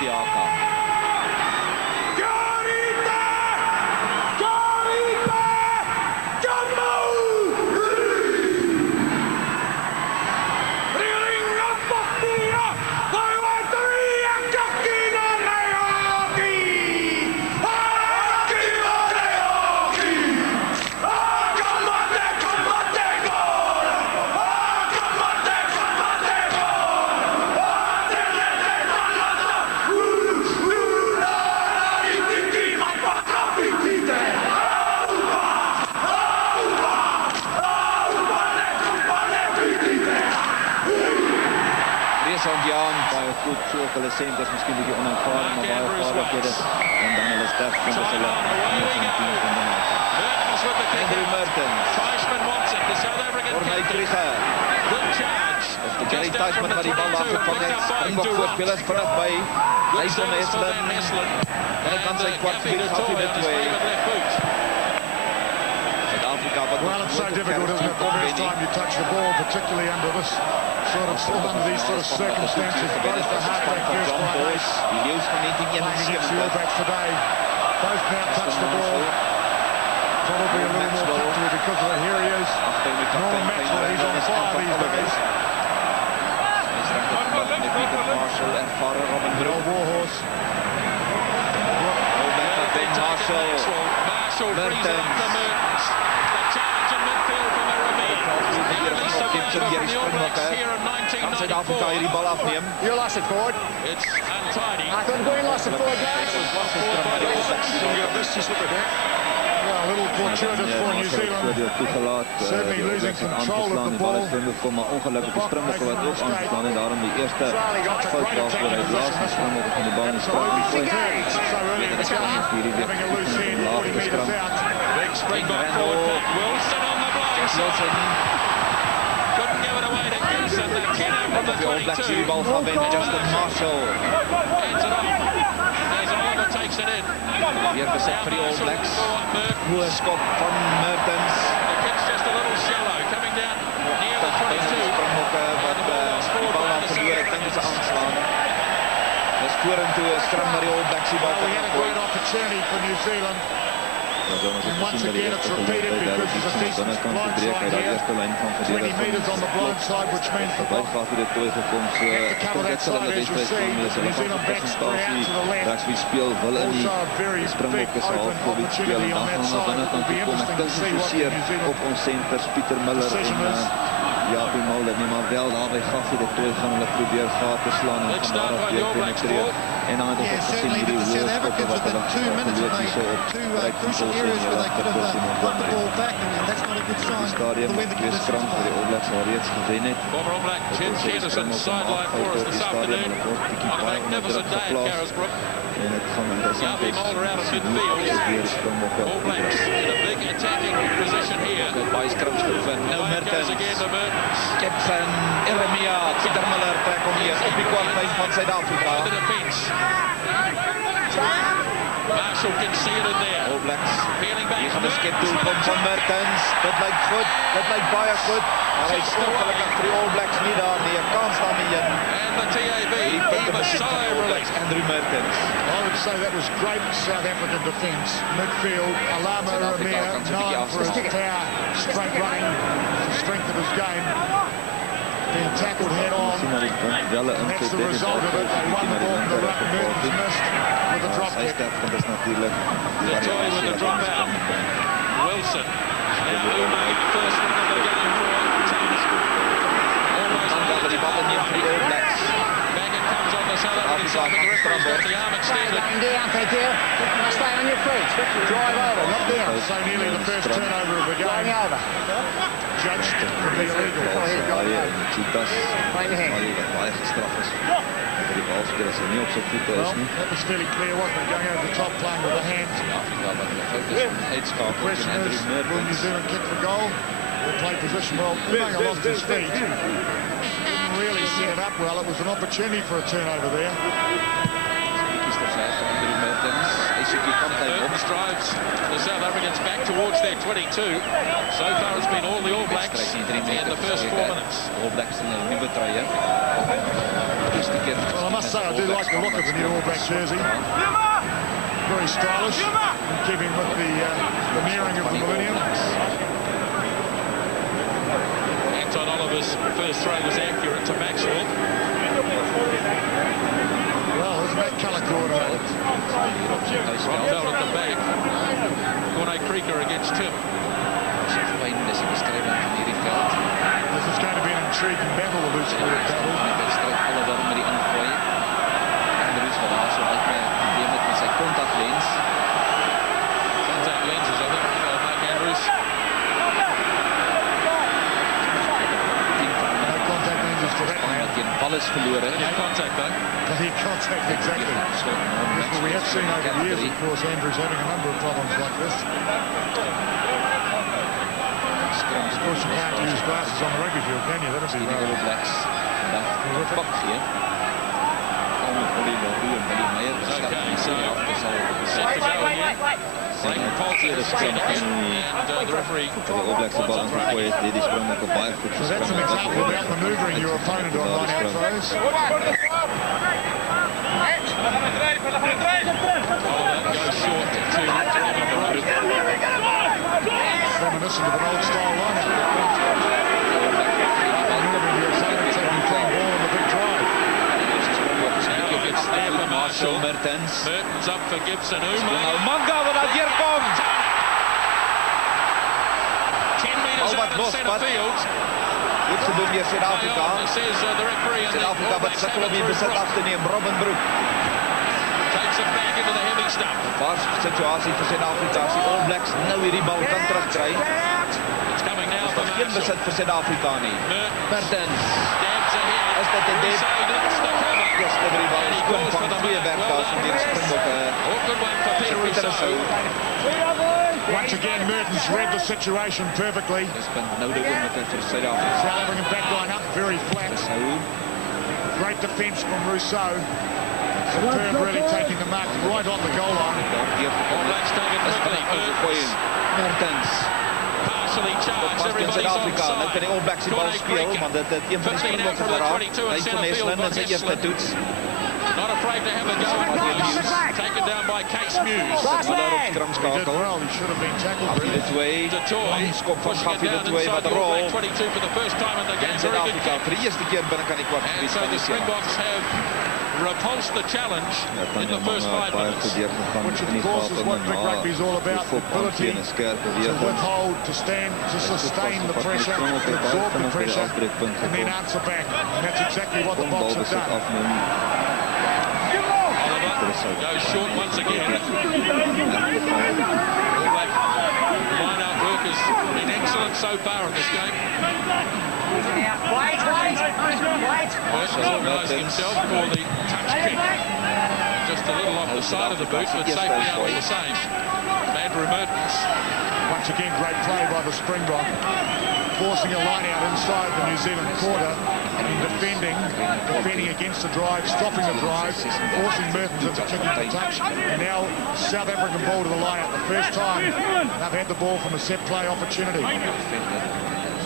die AK. Goed, zo ook hulle sent is miskien 'n bietjie onervare, maar baie vaardighede en dan hulle sterk van hulle van die team van die nasie. Andrew Mertens. Ornay Krieger. Of die Gary Tysman wat die bal daar gevang het. Springbok voorspelers vinnig by Dyson Eslin. En hy kan sy kwart vier gaf dit twee. Suid-Afrika wat well, it's so difficult, isn't it? The first time you touch the ball, particularly under this sort of under these sort of circumstances, both the halfback first right against the All Blacks today. Both now touch the ball. Probably a little more comfortable because of it. Here he is. Norman Maxwell, he's on fire these days. Marshall en Farrer Robin the old warhorse. Marshall. Mertens. Kan Suid-Afrika hierdie bal afneem? You lost it forward. It's untidy. I couldn't go in, lost it forward, guys. Well, a little fortuitous for New Zealand. Certainly losing control of the ball. Maar ongelukkig die Springbokke wat ook aangeslaan en daarom die eerste fout was waar hy laaste Springbokke van die bal in spel gegooi. Having a loose hand, 40 metres out. Big Springbok forward pack. Wilson on the blind side. Couldn't give it away to Gibson. The kid from the 22. Die bal gaan wen, Justin Marshall. Hands it off. As Oliver takes it in. Weer beset vir die All Blacks. Hoë skop van Mertens. The kick's just a little shallow. Coming down near the 22. Springbokke wat die bal aan verloor. Ek dink dit is aanslaan. Dis vorentoe, skram na die All Blacks die bal. We had a great opportunity for New Zealand. And once again it's repeated because there's a decent blindside here. 20 metres on the blindside, which means the ball have to cover that side as you see. New Zealand backs out to the left. Also a very big open opportunity on that side. It will be interesting to see what New Zealand decision is. Ja, die Mulder nie, maar wel daarbij gaf hy dit toe gaan hulle probeer gaten slaan en van daar af weer penetreer. En dan het ons gezien hierdie hoogskoppe wat hulle geloot hier so op crucial areas where they could have got the ball back, and that's not a good sign. Die stadium twee skram vir die All Blacks al reeds gewen het. Former All Black Jim Henderson sideline for us this afternoon. On a magnificent day at Carisbrook. En het gaan interessant is. All Blacks in a big attacking position here. Baie skrams gevind. Nou Mertens. Gibson, Eremia, Pieter Miller trek om hier op die kwartlijn van Zuid-Afrika. The defense. Marshall can see it in there. All Blacks. Peeling back. Hier gaan de skip toe, komt van Mertens. Dat lijkt goed, dat lijkt baie goed. Maar hij is ongelukkig voor die All Blacks niet daar, nie. Een kans daar nie in. And the TAB, even sigh of relief. Andrew Mertens. I would say that was great South African defence. Midfield, Alama Ramia, known for his power, straight running, the strength of his game. Being tackled head on. And that's the result of it. They won the ball from the ruck. Mertens missed with a drop kick. Toy with the drop out. Wilson. Who made the first one of the game for Towns. Almost made the ball for the All Blacks. Baggett comes on the South African side, but the referee's got the arm extended. Down, thank you. Stay on your feet. Drive over, not down. So nearly the first turnover of the game. Going over. Judged to be illegal. Baie gestraf is. Die balspelers er nie op sy voete is nie. That was fairly clear, wasn't it? Going over the top, playing with the hands. Afrika wat hulle focus on uitskakel Question en Andrew is, will New Mertens. Zealand kick for goal or play position well? Umaga lost his feet. Didn't really set it up well. It was an opportunity for a turnover there. Mertens drives the South Africans back towards their 22. So far it's been all the All Blacks in the first 4 minutes. All Blacks in a nieuwe trui. Well, I must say I do like the look of the new All Black jersey. Very stylish, in keeping with the nearing of the millennium. Anton Oliver's first throw was accurate to Maxwell. Well, isn't that colour coordinated? Rockveld at the back. Corne Krieger against Tim. This is going to be an intriguing battle, the loose forward battle. Contact lens. Contact lenses, I think, Mark Andrews. No contact lenses for that man. Die bal is verloren. No contact, though. Plenty of contact, exactly. That's what we have seen over the years, of course. Andrews having a number of problems like this. Of course, you can't use glasses on the rugby field, can you? That would be rather All Blacks. terrific. Okay, so set to go again. Frank Poulter is again, and the referee. All Blacks de bal aangegooid. Dit is sprong ook baie goed. So that's an example of outmaneuvering your opponent on line-out throws. Oh, that goes short to Robin Brooke. Reminiscent of an old-style line-out. Maneuvering your opponent, taking clean ball in the big drive. Now it's there for Marshall. Mertens. Mertens up for Gibson. Manga wat daar hier komt. 10 metres out in centre field. Dit gebeurt hier Zuid-Afrika. Says the referee and Zuid-Afrika wat sukkel om hier besit af te neem. Robin Brooke. Takes it back into the heavy stuff. Vaarste situasie vir Zuid-Afrika. As die All Blacks nou hierdie bal kan terugkry. It's coming now for Geen Marshall. besit vir Zuid-Afrika nie. Stabs Mertens. ahead. Is dit 'n dip? So that's the cover. Yes, die bal is kom van twee werkdaas van die Springbokke. Awkward one for Peter Rousseau. Once again, Mertens read the situation perfectly. Dis punt nou die oomblik vir Suid-Afrika. South African back line up very flat. Great defence from Rousseau. Superb, really taking the mark right on the goal line. All Blacks take it quickly. Mertens. Partially charged. Pas in Everybody's Zuid-Afrika. Nou kan onside. die All Blacks die bal speel, want dit het een van die Springbokke geraak. Hy van Neslin in sy eerste toets. Not afraid to have a go at Bruce. Taken down by Case Muse. Maar daarop He did skramskakel. well, he should have been tackled really. De twee. De Toy Skop van pushing it Gaffie de down twee inside wat the All rol. Black 22 for the first time in the game. En Very good Zuid-Afrika kick. vir die eerste keer binne kan die kwart And gebied so van the die Springboks have repulsed the challenge in the first 5 minutes. Which of course is what big rugby is all about, the ability to withhold, to stand, to sustain the pressure, to absorb the pressure, and then answer back. And that's exactly what the Boks have done. Oliver goes short once again. All Black line-out work has been excellent so far in this game. Burke has organised himself for the touch kick. Just a little off the side of the boot, but safely out all the same. Andrew Mertens. Once again, great play by the Springbok, forcing a line out inside the New Zealand quarter and defending against the drive, stopping the drive, forcing Mertens into kicking for touch. And now South African ball to the line out. The first time they've had the ball from a set play opportunity. So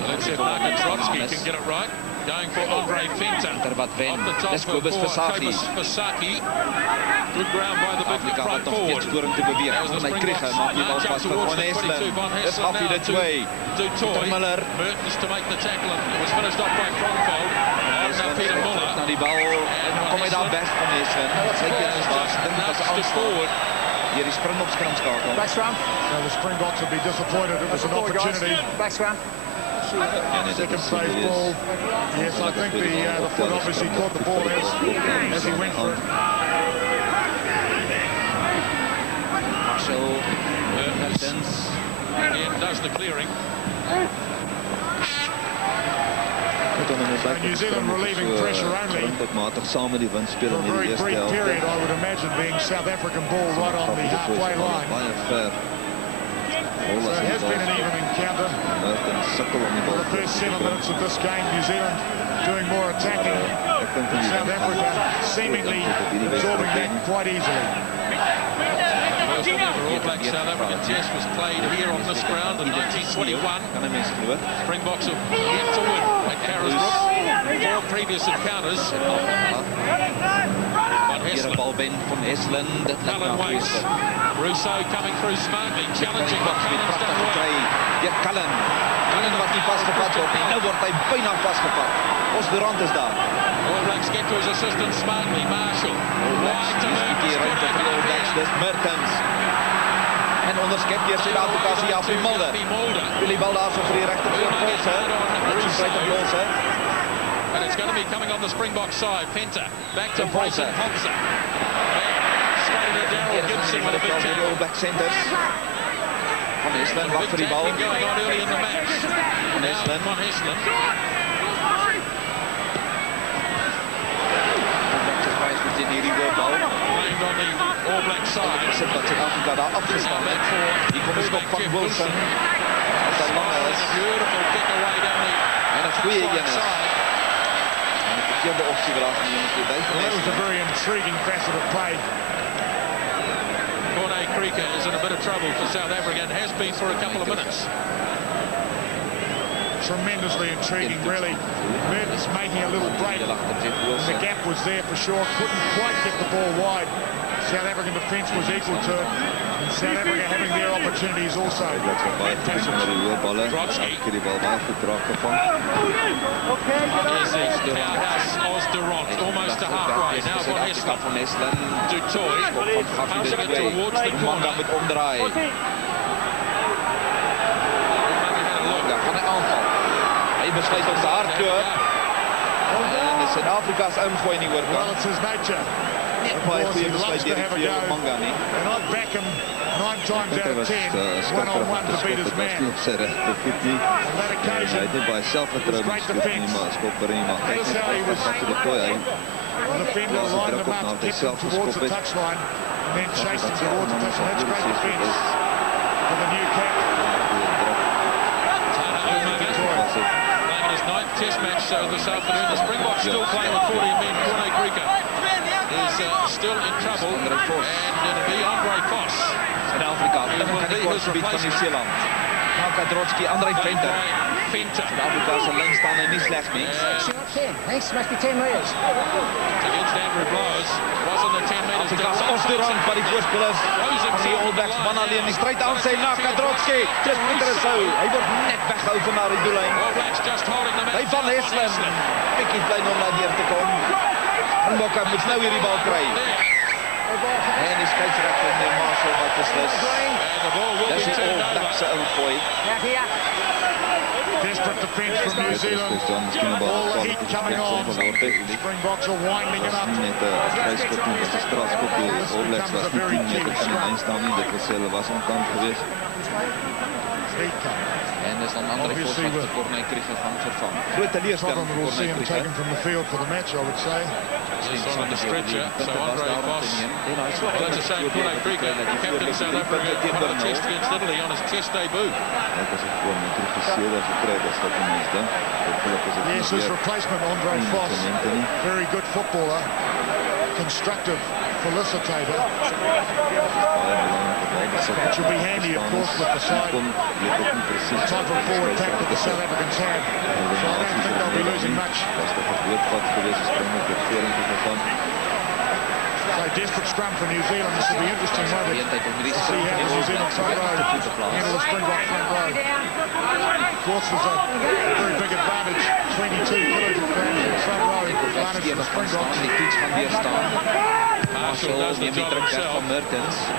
let's see if Martin Trotsky can get it right. Going for Andre Venter. Off the top for Kobus Fasaki. Good ground by the big front forward. That was the Springboks. Now jump towards the 22. Van Hessler now to Toy. Mertens to make the tackle. It was finished off by Kronfeld. On now Peter Muller. Na die bal, en dan kom hy daar weg van Neslin. Sy keer is was, dit was nudged forward. Hier die Springboks skramskakel. Back scrum. So the Springboks would be disappointed. It was an opportunity. Back scrum. Second phase ball. Yes, I think the foot obviously caught the ball as he went for it. Marshall, Mertens. Again does the clearing. So New Zealand relieving pressure only saam met die wind speel for a in die very eerste brief helft. period, I would imagine, being South African ball right on the halfway line. Baie ver. So it has been an even encounter. Mertens sukkel om die For bal the first 7 minutes of this game, New Zealand doing more attacking. South Africa seemingly absorbing that quite easily. First All Black South African test was played here on this ground in 1921. Springboks have yet to win at Carisbrook. 4 previous encounters. Hier een bal binnen van Eslen. Cullen waits. Rousseau coming through smartly, challenging, but Cullen's done well. Ja, Cullen was niet vastgevat wordt. Nu wordt hij bijna vastgevat. Osdurant is daar. All Blacks get to his assistance smartly. Marshall. Wide to Mertens. Dus Mertens. En onderschept hier Zuid-Afrika Jaapie Mulder. Willy bal daar zo voor die rechter voor Pols, hè. Dat is een op Pols, hè. And it's going to be coming on the Springboks side. Penta back to Bryson Ponsa. Straight into Daryl Gibson with a big tackle. All Black centers. Van Eslen wacht voor die bal. Going on early in the match. Van Eslen. Van Eslen. In hierdie bal. Blamed on the All Black side. Zit dat Zuid-Afrika daar afgestaan. Hier komt een schop van Wilson. Als dat lang is. Beautiful kick away down the en een goede Jennis. En een verkeerde optie weer af. Well, that was a very intriguing facet of play. Corne Krika is in a bit of trouble for South Africa and has been for a couple of minutes. Tremendously intriguing, really. Mertens making a little break. And the gap was there for sure. Couldn't quite get the ball wide. South African defence was equal to it. And South Africa having their opportunities also. Brodsky. Now Osdurant, almost to halfway. Now Van Eslen. Du Toit. Passing it towards the corner. Hij besluit op de hardloop. En de Zuid-Afrika's ingooi niet wordt. Well, it's his nature. Of course, he loves to have a go. And I'd back him 9 times out of 10, one-on-one to beat his man. On that occasion, it was great defence. Notice how he was the defender lined him up, kept him towards the touchline, and then chased him towards the touchline. That's great defence for the new cap. His 9th test match this afternoon. The Springboks still playing with 14 men. Corne Krika is still in trouble, and it'll be Andre Vos. Zuid-Afrika, dat kan ik kort gebied van Nieuw-Zeeland. Kadrotski, André Venter. Zuid-Afrika is alleen staan en niet slecht niks. Thanks, must be 10 metres. Against Andrew Blows, was in the 10 metres. Afrika's Osdurant bij die voorspelers. Van die All Blacks, man alleen die strijd aan zijn naar Kadrotski. Chris Pieterse, hij wordt net weggehouden naar die doellijn. Hij van Eslen. Pikkie blij om naar hier te komen. En Mokka moet nou hier die bal krijgen. En die scheidsrechter in de Marshall wat beslist. Dat is een All Blacks ingooi. Desperate defence from New Zealand. All the heat coming on. Springboks are winding it up. This becomes a very key scrum. En er is dan een andere voorzet de Corne Krika gaan vervangen. Grote leerstelling voor We'll see him Krika. taken from the field for the match, I would say. He's on the stretcher, so Andre Vos. Well, that's a shame. Corne Krika, captain South Africa, won a test against Italy on his test debut. Yes, his replacement, Andre Vos, very good footballer, constructive felicitator. Which will be handy, of course, with the side. Type of forward attack that the South Africans have. So I don't think they'll be losing much. So desperate scrum for New Zealand. This will be interesting, won't it? To see how the New Zealand front row handle the Springbok front row. Of course, there's a very big advantage. 22 kilograms in front row. Advantage for the Springboks. Marshall does the job himself.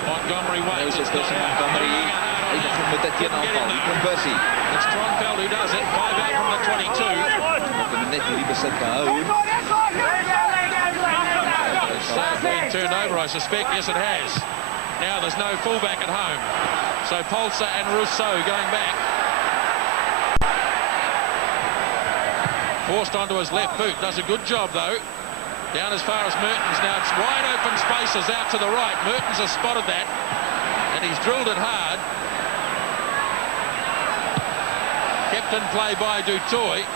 Montgomery waits. It's Montgomery. Hij begint met het aanval. Die conversie. It's Tronfeld who does it. 5 out from the 22. We kunnen net die bezet behouden. It's been turned over, I suspect. Yes, it has. Now there's no fullback at home. So Polsa and Rousseau going back. Forced onto his left boot. Does a good job, though. Down as far as Mertens. Now it's wide open spaces out to the right. Mertens has spotted that. And he's drilled it hard. Kept in play by Du Toit.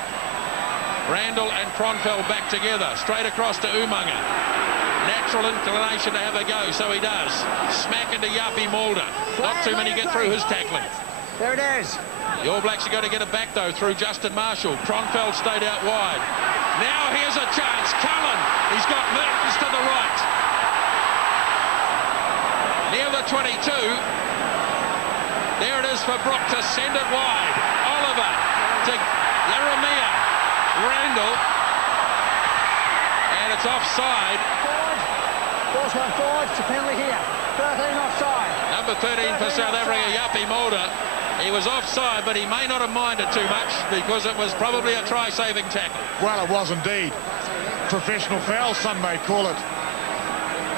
Randall and Kronfeld back together. Straight across to Umanga. Nat natural inclination to have a go, so he does. Smack into Yapi Mulder. Not too many get through his tackling. There it is. The All Blacks are going to get it back, though, through Justin Marshall. Kronfeld stayed out wide. Now here's a chance. Cullen. He's got Mertens to the right. Near the 22. There it is for Brook to send it wide. Oliver to Jeremiah. Randall. And it's offside. Forward. Force one forward. It's a penalty here. 13 offside. Number 13 for South Africa, Yapi Mulder. He was offside, but he may not have minded too much because it was probably a try-saving tackle. Well, it was indeed. Professional foul, some may call it.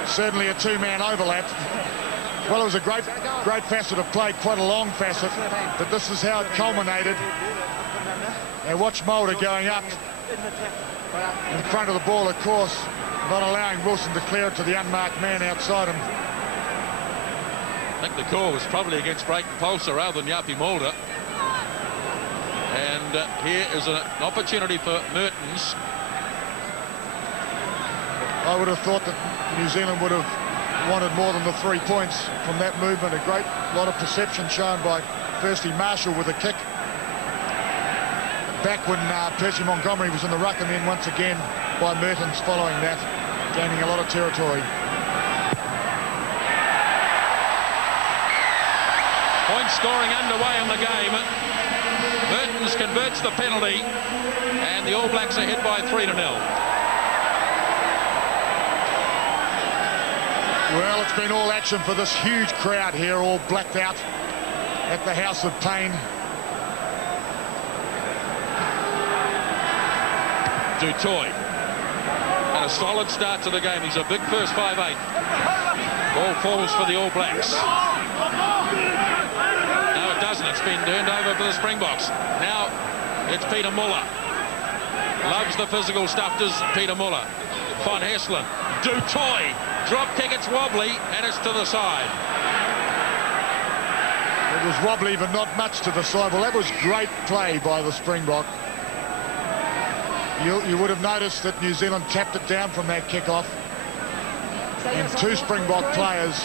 Certainly a two-man overlap. Well, it was a great facet of play, quite a long facet, but this is how it culminated. And watch Mulder going up in front of the ball, of course, not allowing Wilson to clear it to the unmarked man outside him. I think the call was probably against Brayton Polster rather than Yapi Mulder. And here is an opportunity for Mertens. I would have thought that New Zealand would have wanted more than the 3 points from that movement. A great lot of perception shown by, firstly, Marshall with a kick back when Percy Montgomery was in the ruck, and then once again by Mertens following that, gaining a lot of territory. Point scoring underway in the game. Mertens converts the penalty, and the All Blacks are ahead by 3-0. Well, it's been all action for this huge crowd here, all blacked out at the House of Pain. Du Toit. And a solid start to the game. He's a big first 5'8". Ball falls for the All Blacks. No, it doesn't. It's been turned over for the Springboks. Now it's Peter Muller. Loves the physical stuff, does Peter Muller. Van Hesselin. Du Toit. Drop kick, it's wobbly, and it's to the side. It was wobbly, but not much to the side. Well, that was great play by the Springbok. You would have noticed that New Zealand tapped it down from that kick-off. And two Springbok players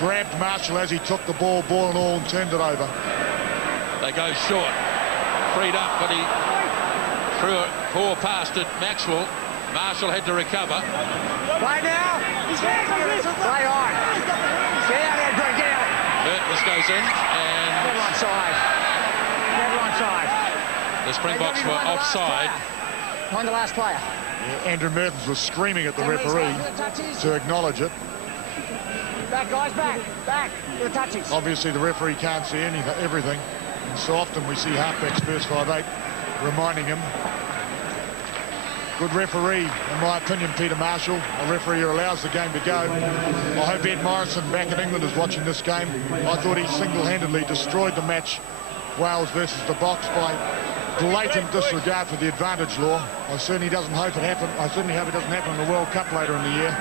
grabbed Marshall as he took the ball and all, and turned it over. They go short. Freed up, but he threw a poor pass to Maxwell. Marshall had to recover. Play now. Play on. Get out there, Greg. Get out. Mertens goes in, and Never onside. Never onside. the Springboks were offside. On the last player. Yeah, Andrew Mertens was screaming at the referee to acknowledge it. Back, guys, back. Back. To the touches. Obviously, the referee can't see everything. And so often we see halfbacks first 5'8", reminding him. Good referee, in my opinion, Peter Marshall, a referee who allows the game to go. I hope Ed Morrison back in England is watching this game. I thought he single-handedly destroyed the match, Wales versus the Boks, by blatant disregard for the advantage law. I certainly hope it doesn't happen in the World Cup later in the year.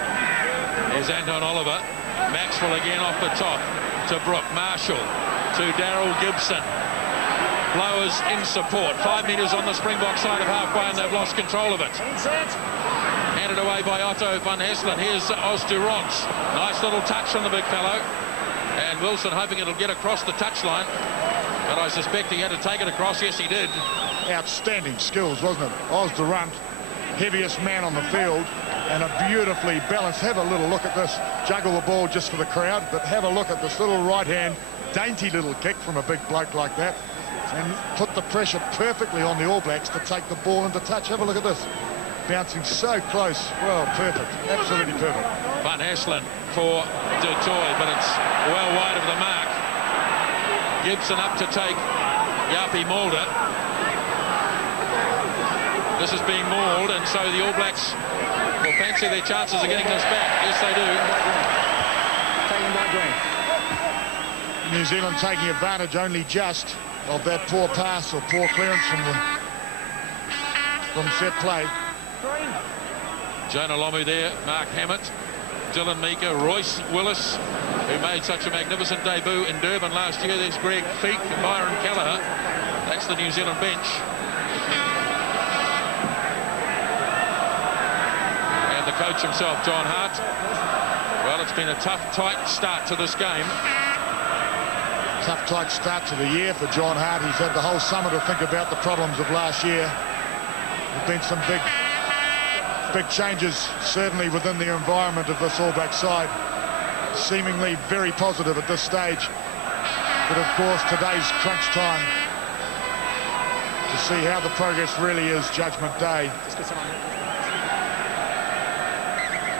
There's Anton Oliver. Maxwell again off the top to Brook. Marshall to Daryl Gibson. Blowers in support. 5 metres on the Springbok side of halfway, and they've lost control of it. Handed away by Otto van Hesselin. Here's Osterons. Nice little touch from the big fellow. And Wilson hoping it'll get across the touchline. But I suspect he had to take it across. Yes, he did. Outstanding skills, wasn't it? Osterons, heaviest man on the field, and a beautifully balanced. Have a little look at this. Juggle the ball just for the crowd, but have a look at this little right hand, dainty little kick from a big bloke like that. And put the pressure perfectly on the All Blacks to take the ball into touch. Have a look at this. Bouncing so close. Well, perfect. Absolutely perfect. Van Hesselin for Du Toit, but it's well wide of the mark. Gibson up to take Yapi Mulder. This is being mauled, and so the All Blacks will fancy their chances of getting this back. Yes, they do. Taken by Green. New Zealand taking advantage only just of that poor pass or poor clearance from set play. Jonah Lomu there, Mark Hammett, Dylan Meeker, Royce Willis, who made such a magnificent debut in Durban last year. There's Greg Feek and Byron Kelleher. That's the New Zealand bench. And the coach himself, John Hart. Well, it's been a tough, tight start to this game. Tough, tight start to the year for John Hart. He's had the whole summer to think about the problems of last year. There have been some big changes, certainly within the environment of this All Black side. Seemingly very positive at this stage. But of course, today's crunch time to see how the progress really is Judgment Day.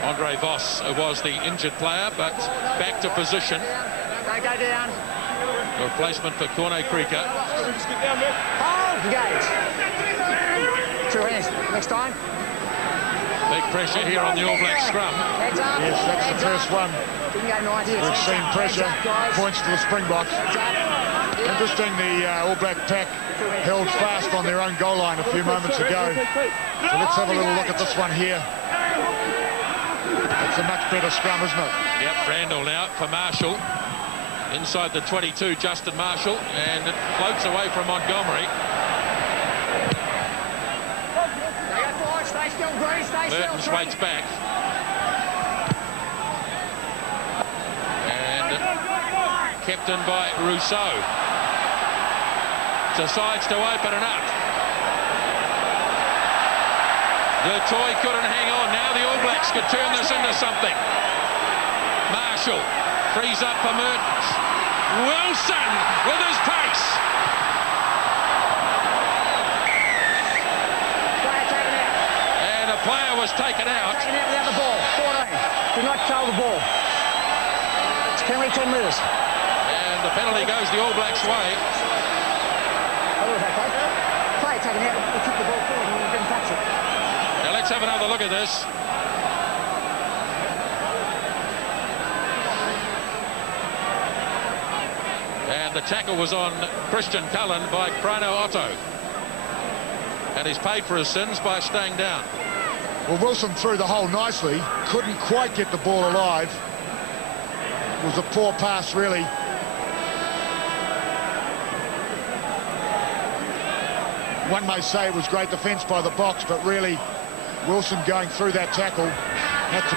Andre Vos was the injured player, but back to position. Go down. Replacement for Corne Krieger. Engage. 2 hands. Next time. Big pressure here on the All Black scrum. Heads up. Yes, that's the first one. Didn't go 90. We've seen pressure. Points to the Springboks. Interesting, the All Black pack held fast on their own goal line a few moments ago. So let's have a little look at this one here. It's a much better scrum, isn't it? Yep, Randall now for Marshall. Inside the 22, Justin Marshall, and it floats away from Montgomery. Mertens waits back. And kept in by Rousseau. Decides to open it up. The toy couldn't hang on. Now the All Blacks could turn this into something. Marshall frees up for Mertens. Wilson with his pace. And a player was taken out. Taken out without the ball. 14. Do not control the ball. It's penalty 10 metres. And the penalty goes the All Blacks' way. Player taken out. He took the ball forward and he didn't touch it. Now let's have another look at this. And the tackle was on Christian Cullen by Chrono Otto. And he's paid for his sins by staying down. Well, Wilson threw the hole nicely. Couldn't quite get the ball alive. It was a poor pass, really. One may say it was great defence by the Boks, but really Wilson going through that tackle had to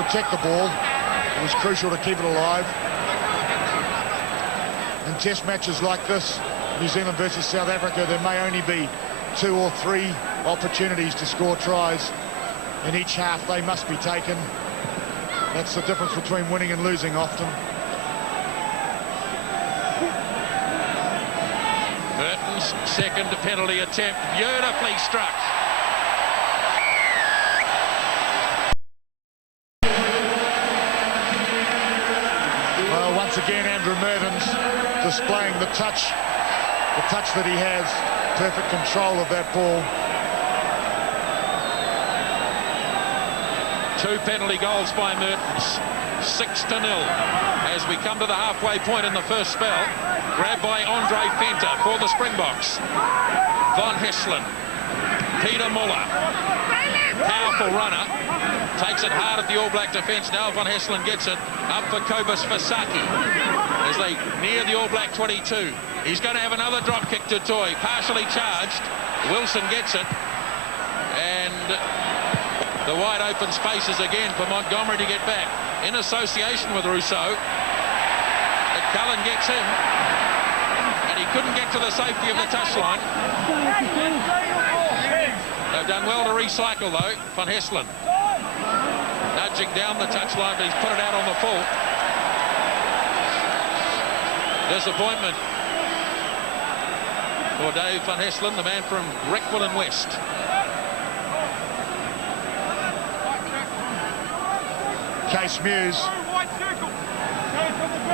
protect the ball. It was crucial to keep it alive. In test matches like this, New Zealand versus South Africa, there may only be 2 or 3 opportunities to score tries. In each half, they must be taken. That's the difference between winning and losing often. Mertens, second penalty attempt, beautifully struck. Well, once again, Andrew Mertens displaying the touch that he has, perfect control of that ball. 2 penalty goals by Mertens. 6-0 as we come to the halfway point in the first spell. Grabbed by Andre Fenter for the Springboks. Von Hesslen, Peter Muller, powerful runner, takes it hard at the All Black defence. Now Von Hesslen gets it up for Kobus Fasaki as they near the All Black 22. He's going to have another drop kick to Toy, partially charged. Wilson gets it, and the wide open spaces again for Montgomery to get back in association with Rousseau. But Cullen gets him, and he couldn't get to the safety of the touchline. They've done well to recycle though. Van Hesslen nudging down the touchline, but he's put it out on the full. Disappointment for Dave Van Hesslen, the man from Reckwillen West. Case Muse,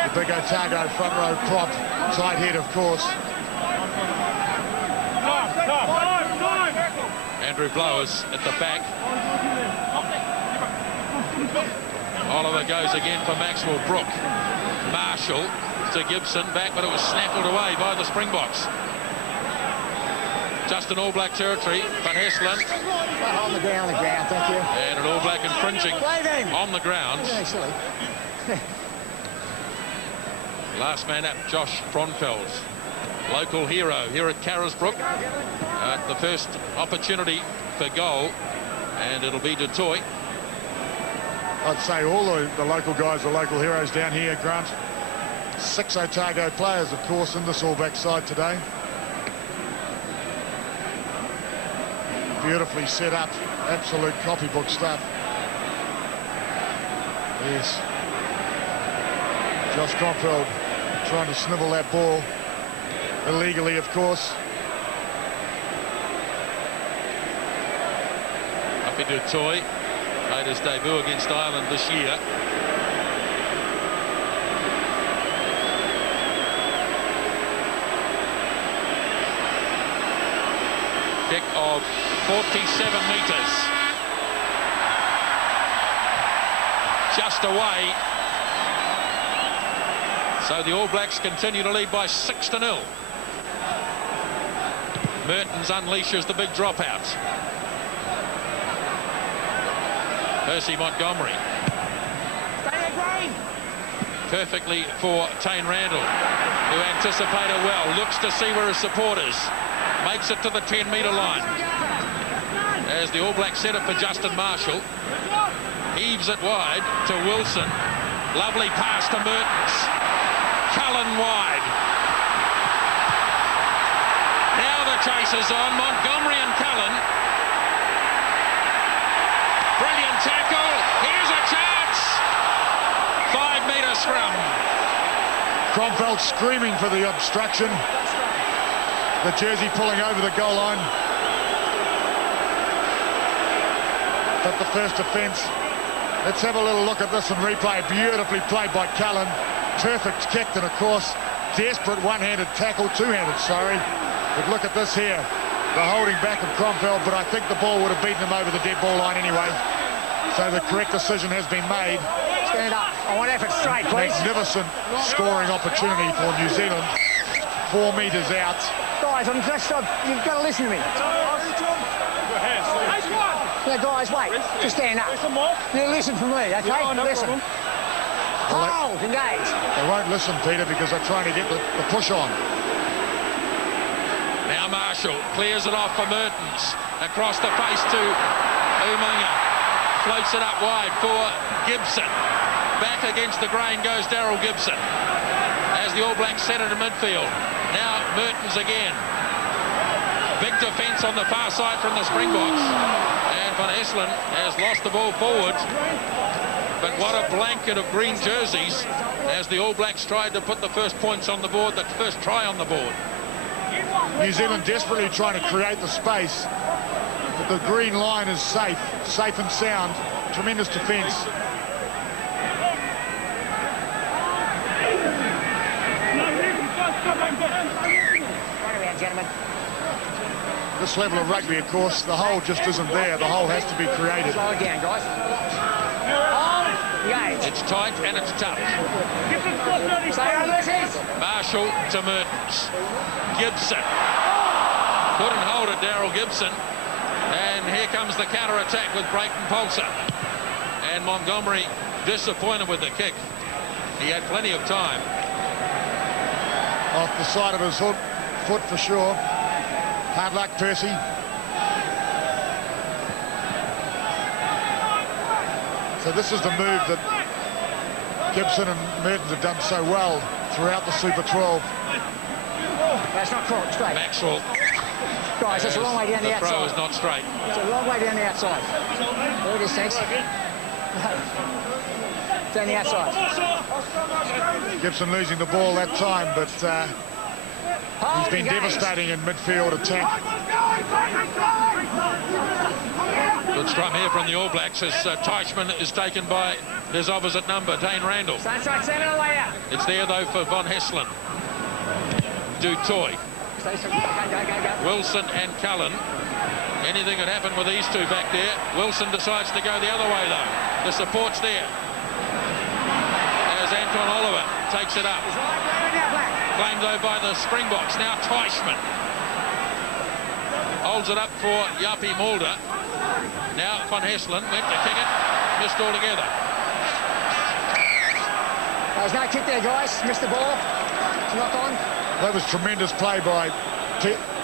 the big Otago front row prop, tight head of course. Andrew Blowers at the back. Oliver goes again for Maxwell Brook. Marshall to Gibson, back, but it was snaffled away by the Springboks. Just an All Black territory. Van Hesslen. On the ground, thank you. And an All Black infringing on the ground. Yeah, silly. Last man up, Josh Bronfeld. Local hero here at Carisbrook. The first opportunity for goal. And it'll be Du Toit. I'd say all the local guys are local heroes down here, Grant. 6 Otago players, of course, in this All Black side today. Beautifully set up, absolute copybook stuff. Yes. Josh Crompfeld trying to snivel that ball. Illegally, of course. Up into Toy. Made his debut against Ireland this year. Kick of 47 metres. Just away. So the All Blacks continue to lead by 6-0. Mertens unleashes the big dropout. Percy Montgomery. Perfectly for Tane Randall, who anticipated well, looks to see where his support is. Makes it to the 10-metre line. As the All Blacks set it for Justin Marshall. Heaves it wide to Wilson. Lovely pass to Mertens. Cullen wide. Now the chase is on. Montgomery and Cullen. Brilliant tackle. Here's a chance. 5-metre scrum. Crompfeld screaming for the obstruction. The jersey pulling over the goal line. But the first offence. Let's have a little look at this and replay. Beautifully played by Cullen. Perfect kick, and of course, desperate one-handed tackle, two-handed, sorry. But look at this here. The holding back of Crompfeld, but I think the ball would have beaten him over the dead ball line anyway. So the correct decision has been made. Stand up. I want effort straight, please. Magnificent scoring opportunity for New Zealand. 4 metres out. Guys, you've got to listen to me. Yeah, guys, wait. Just stand up. You listen for me, okay? Listen. Hold, engage. They won't listen, Peter, because they're trying to get the push on. Now Marshall clears it off for Mertens. Across the face to Umunga. Floats it up wide for Gibson. Back against the grain goes Daryl Gibson. As the All Blacks set it in midfield. Now Mertens again. Big defence on the far side from the Springboks. And Van Hesselen has lost the ball forward. But what a blanket of green jerseys as the All Blacks tried to put the first points on the board, the first try on the board. New Zealand desperately trying to create the space. But the green line is safe and sound. Tremendous defence. Gentlemen. This level of rugby, of course, the hole just isn't there. The hole has to be created. Slow it down, guys. It's tight and it's tough. Marshall to Mertens. Gibson. Couldn't hold it, Daryl Gibson. And here comes the counter-attack with Brayton Pulser. And Montgomery disappointed with the kick. He had plenty of time. Off the side of his foot for sure. Hard luck, Percy. So this is the move that Gibson and Mertens have done so well throughout the Super 12. That's not correct, straight. Maxwell. Guys, it's a long way down the outside. The throw is not straight. It's a long way down the outside. There it is, thanks. Down the outside. Gibson losing the ball that time, but he's been devastating in midfield attack. Good scrum here from the All Blacks as Teichmann is taken by his opposite number, Tane Randall. It's there, though, for Van Hesselen. Du Toit. Wilson and Cullen. Anything could happen with these two back there. Wilson decides to go the other way, though. The support's there. As Anton Oliver takes it up. Claimed, though, by the Springboks. Now Teichmann. Holds it up for Yapi Mulder. Now Van Hesselen went to kick it. Missed altogether. There's no kick there, guys. Missed the ball. Knock on. That was tremendous play by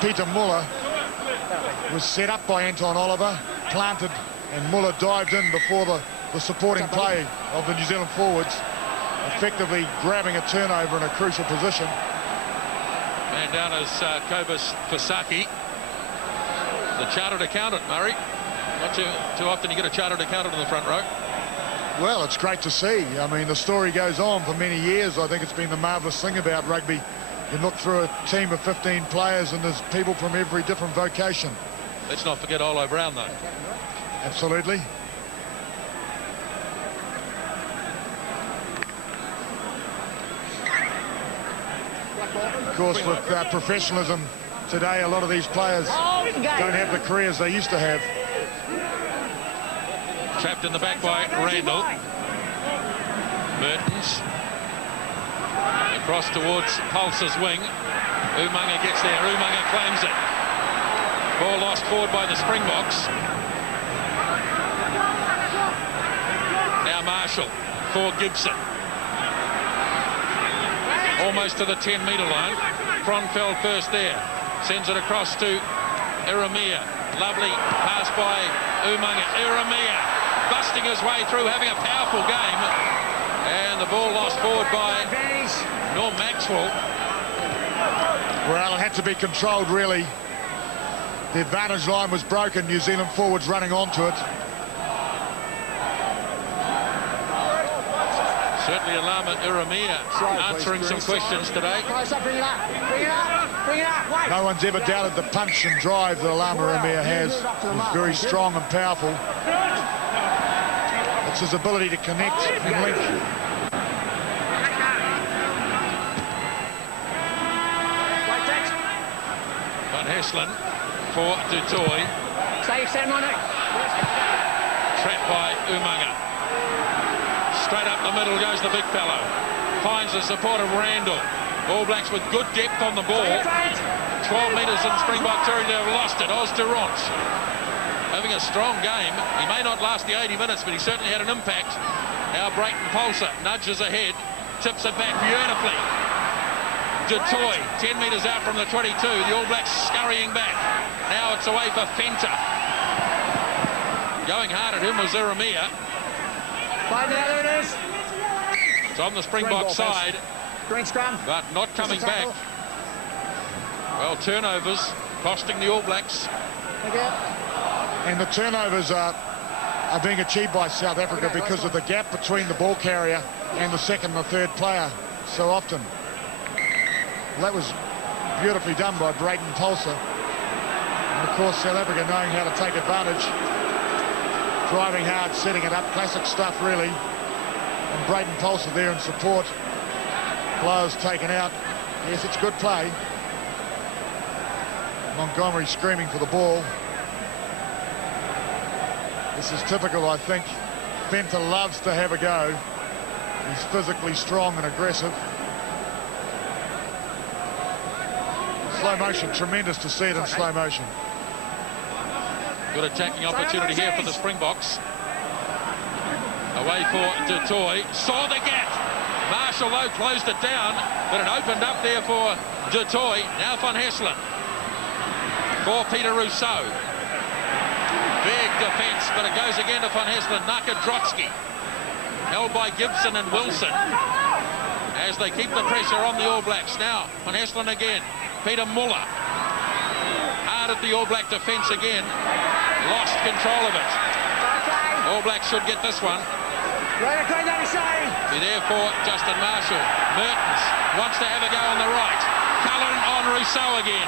Peter Muller. Was set up by Anton Oliver, planted, and Muller dived in before the the supporting play of the New Zealand forwards, effectively grabbing a turnover in a crucial position. Man down is Kobus Fasaki, the chartered accountant, Murray. Not too often you get a chartered accountant in the front row. Well, it's great to see. I mean, the story goes on for many years. I think it's been the marvellous thing about rugby. You look through a team of 15 players and there's people from every different vocation. Let's not forget Olo Brown, though. Absolutely. Of course, with professionalism today, a lot of these players don't have the careers they used to have. Trapped in the back by Randall. Mertens. Across towards Pulse's wing. Umaga gets there. Umaga claims it. Ball lost forward by the Springboks. Now Marshall for Gibson. Almost to the 10-metre line. Kronfeld first there. Sends it across to Iramia. Lovely pass by Umaga. Iramia busting his way through, having a powerful game. And the ball lost forward by Norm Maxwell. Well, it had to be controlled, really. The advantage line was broken. New Zealand forwards running onto it. Certainly Alama Iramia answering some questions today. Bring it up. No one's ever doubted the punch and drive that Alama Iramia has. He's very strong and powerful. It's his ability to connect and link. Van Hesselin for Du Toit. Trapped by Umaga. Straight up the middle goes the big fellow. Finds the support of Randall. All Blacks with good depth on the ball. 12 metres in Springbok territory. They've lost it. Oz Durant having a strong game. He may not last the 80 minutes, but he certainly had an impact. Now Brayton Polser nudges ahead. Tips it back beautifully. Du Toit, 10 metres out from the 22. The All Blacks scurrying back. Now it's away for Fenter. Going hard at him was Iramia. It's on the Springbok side, but not coming back. Well, turnovers costing the All Blacks. And the turnovers are being achieved by South Africa because of the gap between the ball carrier and the second and the third player so often. Well, that was beautifully done by Brayton Polser. And of course, South Africa knowing how to take advantage. Driving hard, setting it up, classic stuff really. And Brayton Polser there in support. Blowers taken out. Yes, it's good play. Montgomery screaming for the ball. This is typical, I think. Fenter loves to have a go. He's physically strong and aggressive. Slow motion, tremendous to see it in slow motion. Good attacking opportunity here for the Springboks. Away for Du Toit. Saw the gap. Marshall, though, closed it down, but it opened up there for Du Toit. Now Van Hesselin for Peter Rousseau. Big defence, but it goes again to Van Hesselin. Nakadrotsky held by Gibson and Wilson as they keep the pressure on the All Blacks. Now Van Hesselin again. Peter Muller hard at the All Black defence again. Lost control of it. All Blacks should get this one. Be there for Justin Marshall. Mertens wants to have a go on the right. Cullen on Rousseau again.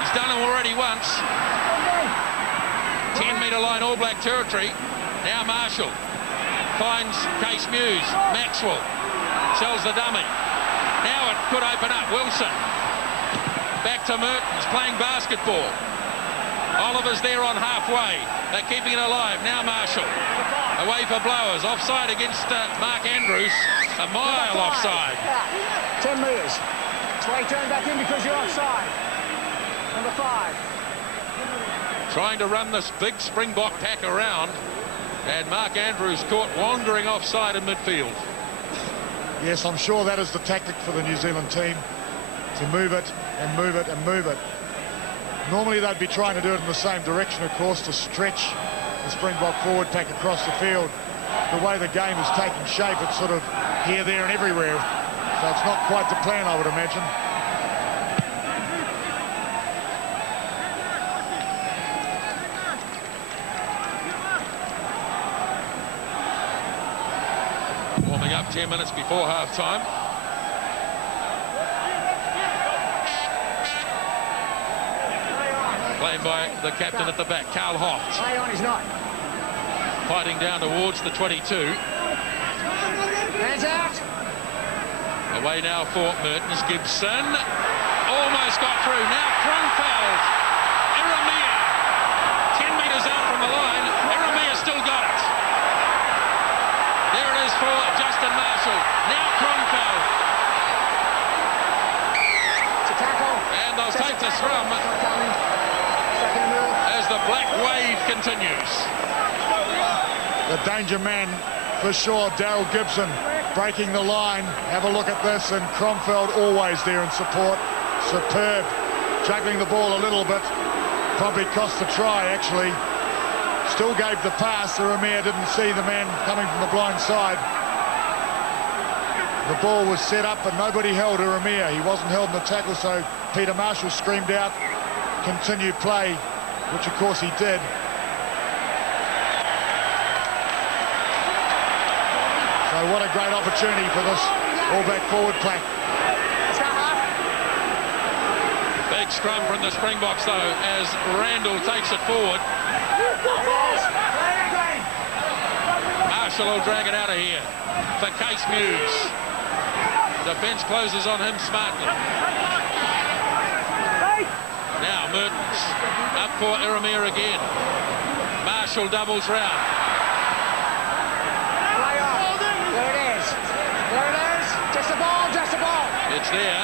He's done it already once. 10-metre line All Black territory. Now Marshall finds Case Muse. Maxwell sells the dummy. Now it could open up. Wilson back to Mertens playing basketball. Oliver's there on halfway. They're keeping it alive. Now Marshall away for Blowers. Offside against Mark Andrews. A mile offside. 10 metres. That's why you turn back in, because you're offside. Number 5. Trying to run this big Springbok pack around, and Mark Andrews caught wandering offside in midfield. Yes, I'm sure that is the tactic for the New Zealand team, to move it and move it and move it. Normally they'd be trying to do it in the same direction, of course, to stretch the Springbok forward pack across the field. the way the game is taking shape, it's sort of here, there and everywhere. So it's not quite the plan, I would imagine. Warming up 10 minutes before half-time. Played by the captain at the back, Carl Hoft. Fighting down towards the 22. Hands out. Away now for Mertens. Gibson almost got through. Now Kronfeld. Eremia 10 metres out from the line. Eremia still got it. There it is for Justin Marshall. Now Kronfeld. To tackle. And they'll take the scrum as the black wave continues. The danger man for sure, Daryl Gibson, breaking the line. Have a look at this, and Kronfeld always there in support. Superb. Juggling the ball a little bit. Probably cost the try, actually. Still gave the pass. Eremia didn't see the man coming from the blind side. The ball was set up, but nobody held Eremia. He wasn't held in the tackle, so Peter Marshall screamed out, continue play, which of course he did. So what a great opportunity for this all-back forward play. Big scrum from the Springboks, though, as Randall takes it forward. Marshall will drag it out of here for Case Muse. Defence closes on him smartly. Now Mertens up for Eremia again. Marshall doubles round. There it is. There it is. Just a ball, just a ball. It's there.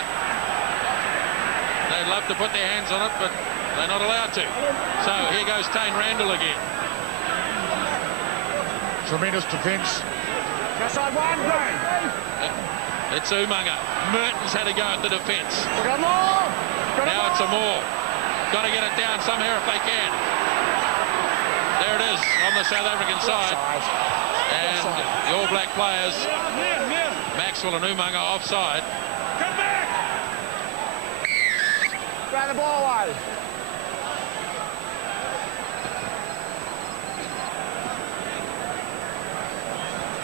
They'd love to put their hands on it, but they're not allowed to. So here goes Tane Randall again. Tremendous defence. Just on one, going. It's Umaga. Mertens had to go at the defence. Now it's a more. Got to get it down somehow if they can. There it is on the South African side. And the All Black players, Maxwell and Umaga, offside. Come back! Grab the ball away.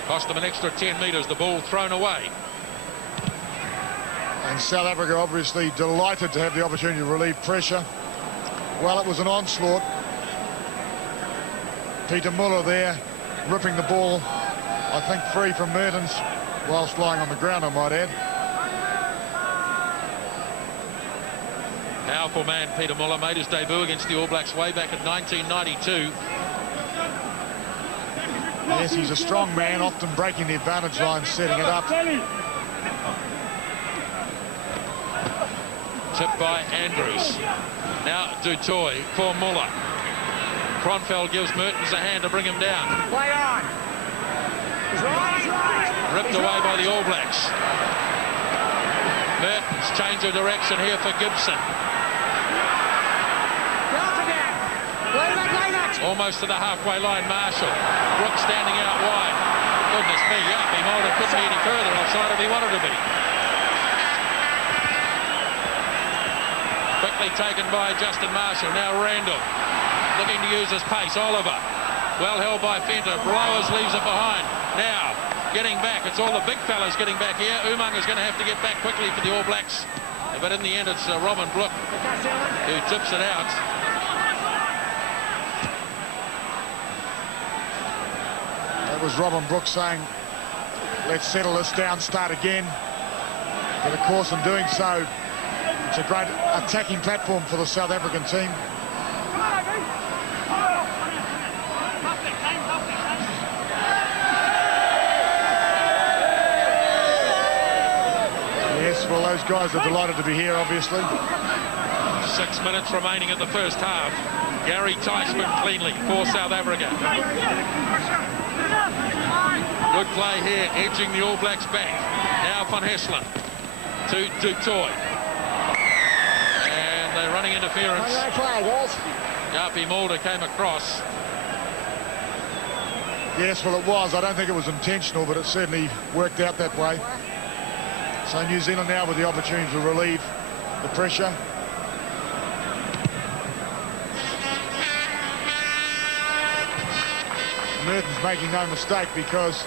Cost them an extra 10 metres, the ball thrown away. And South Africa obviously delighted to have the opportunity to relieve pressure. Well, it was an onslaught. Peter Muller there, ripping the ball, I think free from Mertens, whilst lying on the ground, I might add. Powerful man, Peter Muller, made his debut against the All Blacks way back in 1992. Yes, he's a strong man, often breaking the advantage line, setting it up. Tipped by Andrews. Now Du Toit for Muller. Kronfeld gives Mertens a hand to bring him down. Play on. He's right. Ripped away by the All Blacks. Mertens change of direction here for Gibson. Almost to the halfway line, Marshall. Brooks standing out wide. Goodness me, Yapi Mulder couldn't be any further offside if he wanted to be. Quickly taken by Justin Marshall. Now Randall looking to use his pace. Oliver, well held by Fenter. Blowers leaves it behind. Now getting back. It's all the big fellas getting back here. Umaga is going to have to get back quickly for the All Blacks. But in the end, it's Robin Brook who tips it out. That was Robin Brooks saying, let's settle this down, start again. But of course, in doing so, it's a great attacking platform for the South African team. Yes, well, those guys are delighted to be here, obviously. 6 minutes remaining in the first half. Gary Tysman cleanly for South Africa. Good play here, edging the All Blacks back. Now Van Hesselen to Du Toit. And they're running interference. Yapi Mulder came across. Yes, well, it was. I don't think it was intentional, but it certainly worked out that way. So New Zealand now with the opportunity to relieve the pressure. Merton's making no mistake because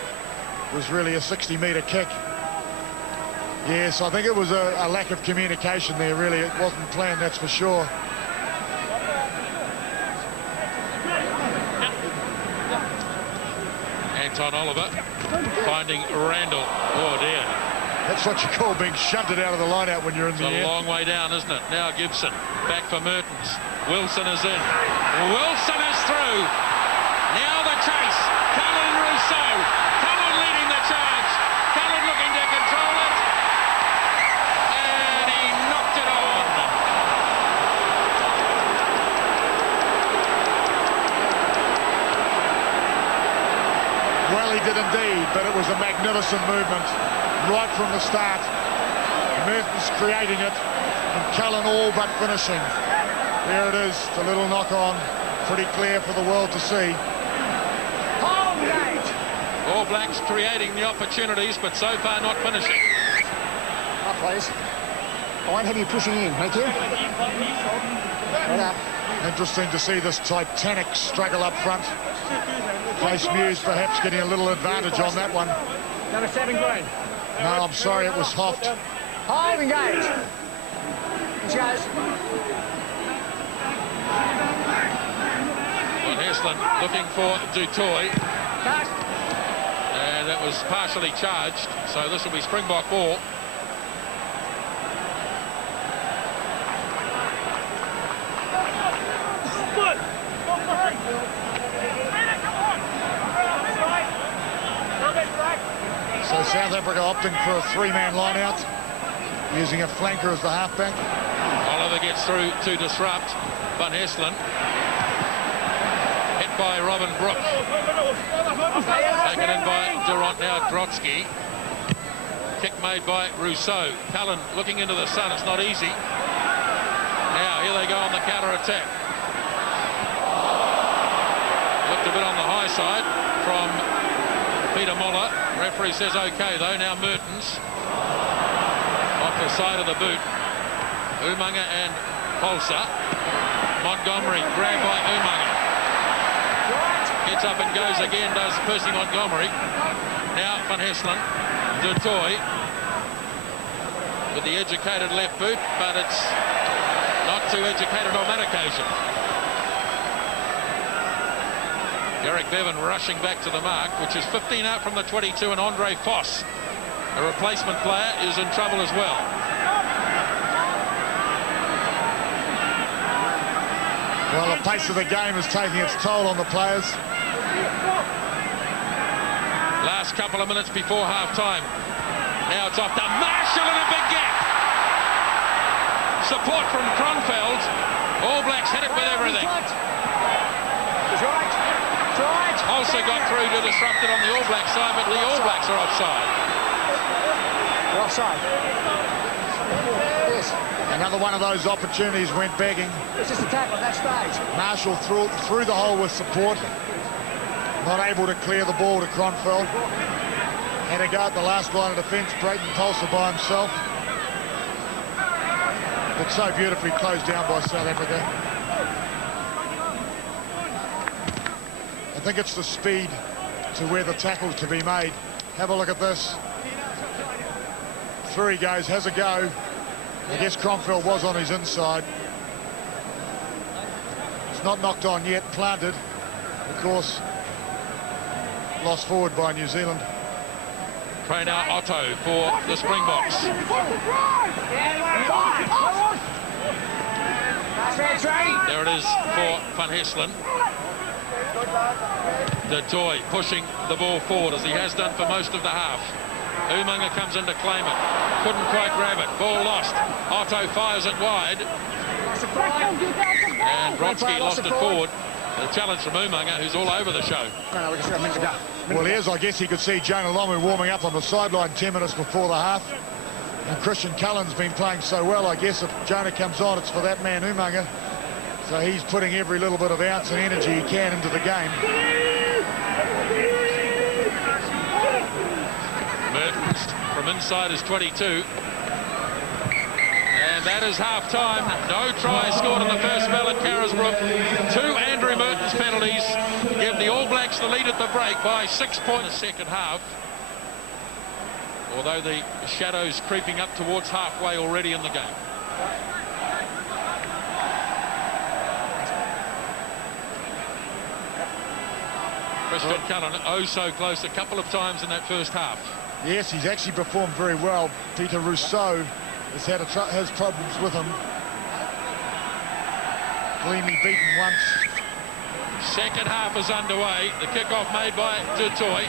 it was really a 60-metre kick. Yes, I think it was a lack of communication there, really. It wasn't planned, that's for sure. Anton Oliver finding Randall. Oh dear. That's what you call being shunted out of the line-out when you're in the air. It's a long way down, isn't it? Now Gibson back for Mertens. Wilson is in. Wilson is through. Now the chase. Cullen Rousseau. Cullen leading the charge. Cullen looking to control it. And he knocked it on. Well, he did indeed, but it was a magnificent movement right from the start. Mertens creating it, and Cullen all but finishing. There it is, the little knock on, pretty clear for the world to see. All Blacks creating the opportunities, but so far not finishing. Up, please. I won't have you pushing in, thank you. Right up. Interesting to see this Titanic struggle up front. Place Muse perhaps getting a little advantage on that one. Number 7, Green. No, I'm sorry, it was Hoft. Hold, engage. Here she goes. Van Heesland looking for Du Toit. Cut. And it was partially charged, so this will be Springbok ball. So South Africa opting for a 3-man line-out, using a flanker as the halfback. Oliver gets through to disrupt. Van Heesland hit by Robin Brook. Taken in by Durant, now Grotsky. Kick made by Rousseau. Cullen looking into the sun, it's not easy. Now here they go on the counter-attack. Looked a bit on the high side from Peter Moller. Referee says okay though. Now Mertens off the side of the boot. Umaga and Polsa. Montgomery grabbed by Umaga. Gets up and goes again, does Percy Montgomery. Now Van Heesland. Du Toit with the educated left boot, but it's not too educated on that occasion. Garrick Bevan rushing back to the mark, which is 15 out from the 22, and Andre Foss, a replacement player, is in trouble as well. Well, the pace of the game is taking its toll on the players. Last couple of minutes before half-time. Now it's off to Marshall in a big gap. Support from Kronfeld. All Blacks hit it with everything. Also got through to disrupt it on the All Black side, but the All Blacks are offside. We're offside. Yes. Another one of those opportunities went begging. It's just a tap on that stage. Marshall through the hole with support. Not able to clear the ball to Kronfeld. Had to go at the last line of defence, Brayton Tulsa by himself. But so beautifully closed down by South Africa. I think it's the speed to where the tackle's to be made. Have a look at this. Through he goes, has a go. I guess Kronfeld was on his inside. It's not knocked on yet, planted. Of course, lost forward by New Zealand. Trainer Otto for the Springboks. There it is for Van Heesland. Du Toit pushing the ball forward as he has done for most of the half. Umaga comes in to claim it. Couldn't quite grab it. Ball lost. Otto fires it wide. And Brodsky lost it forward. The challenge from Umaga, who's all over the show. Well, here's, I guess you could see Jonah Lomu warming up on the sideline 10 minutes before the half. And Christian Cullen's been playing so well, I guess if Jonah comes on, it's for that man Umaga. So he's putting every little bit of ounce and energy he can into the game. from inside his 22. And that is half-time. No try scored in the first spell at Carisbrook. 2 Andrew Mertens penalties give the All Blacks the lead at the break by 6 points in the second half. Although the shadows creeping up towards halfway already in the game. Christian Cullen, oh so close a couple of times in that first half. Yes, he's actually performed very well. Peter Rousseau has problems with him. Cleanly beaten once. Second half is underway. The kickoff made by Dutoy,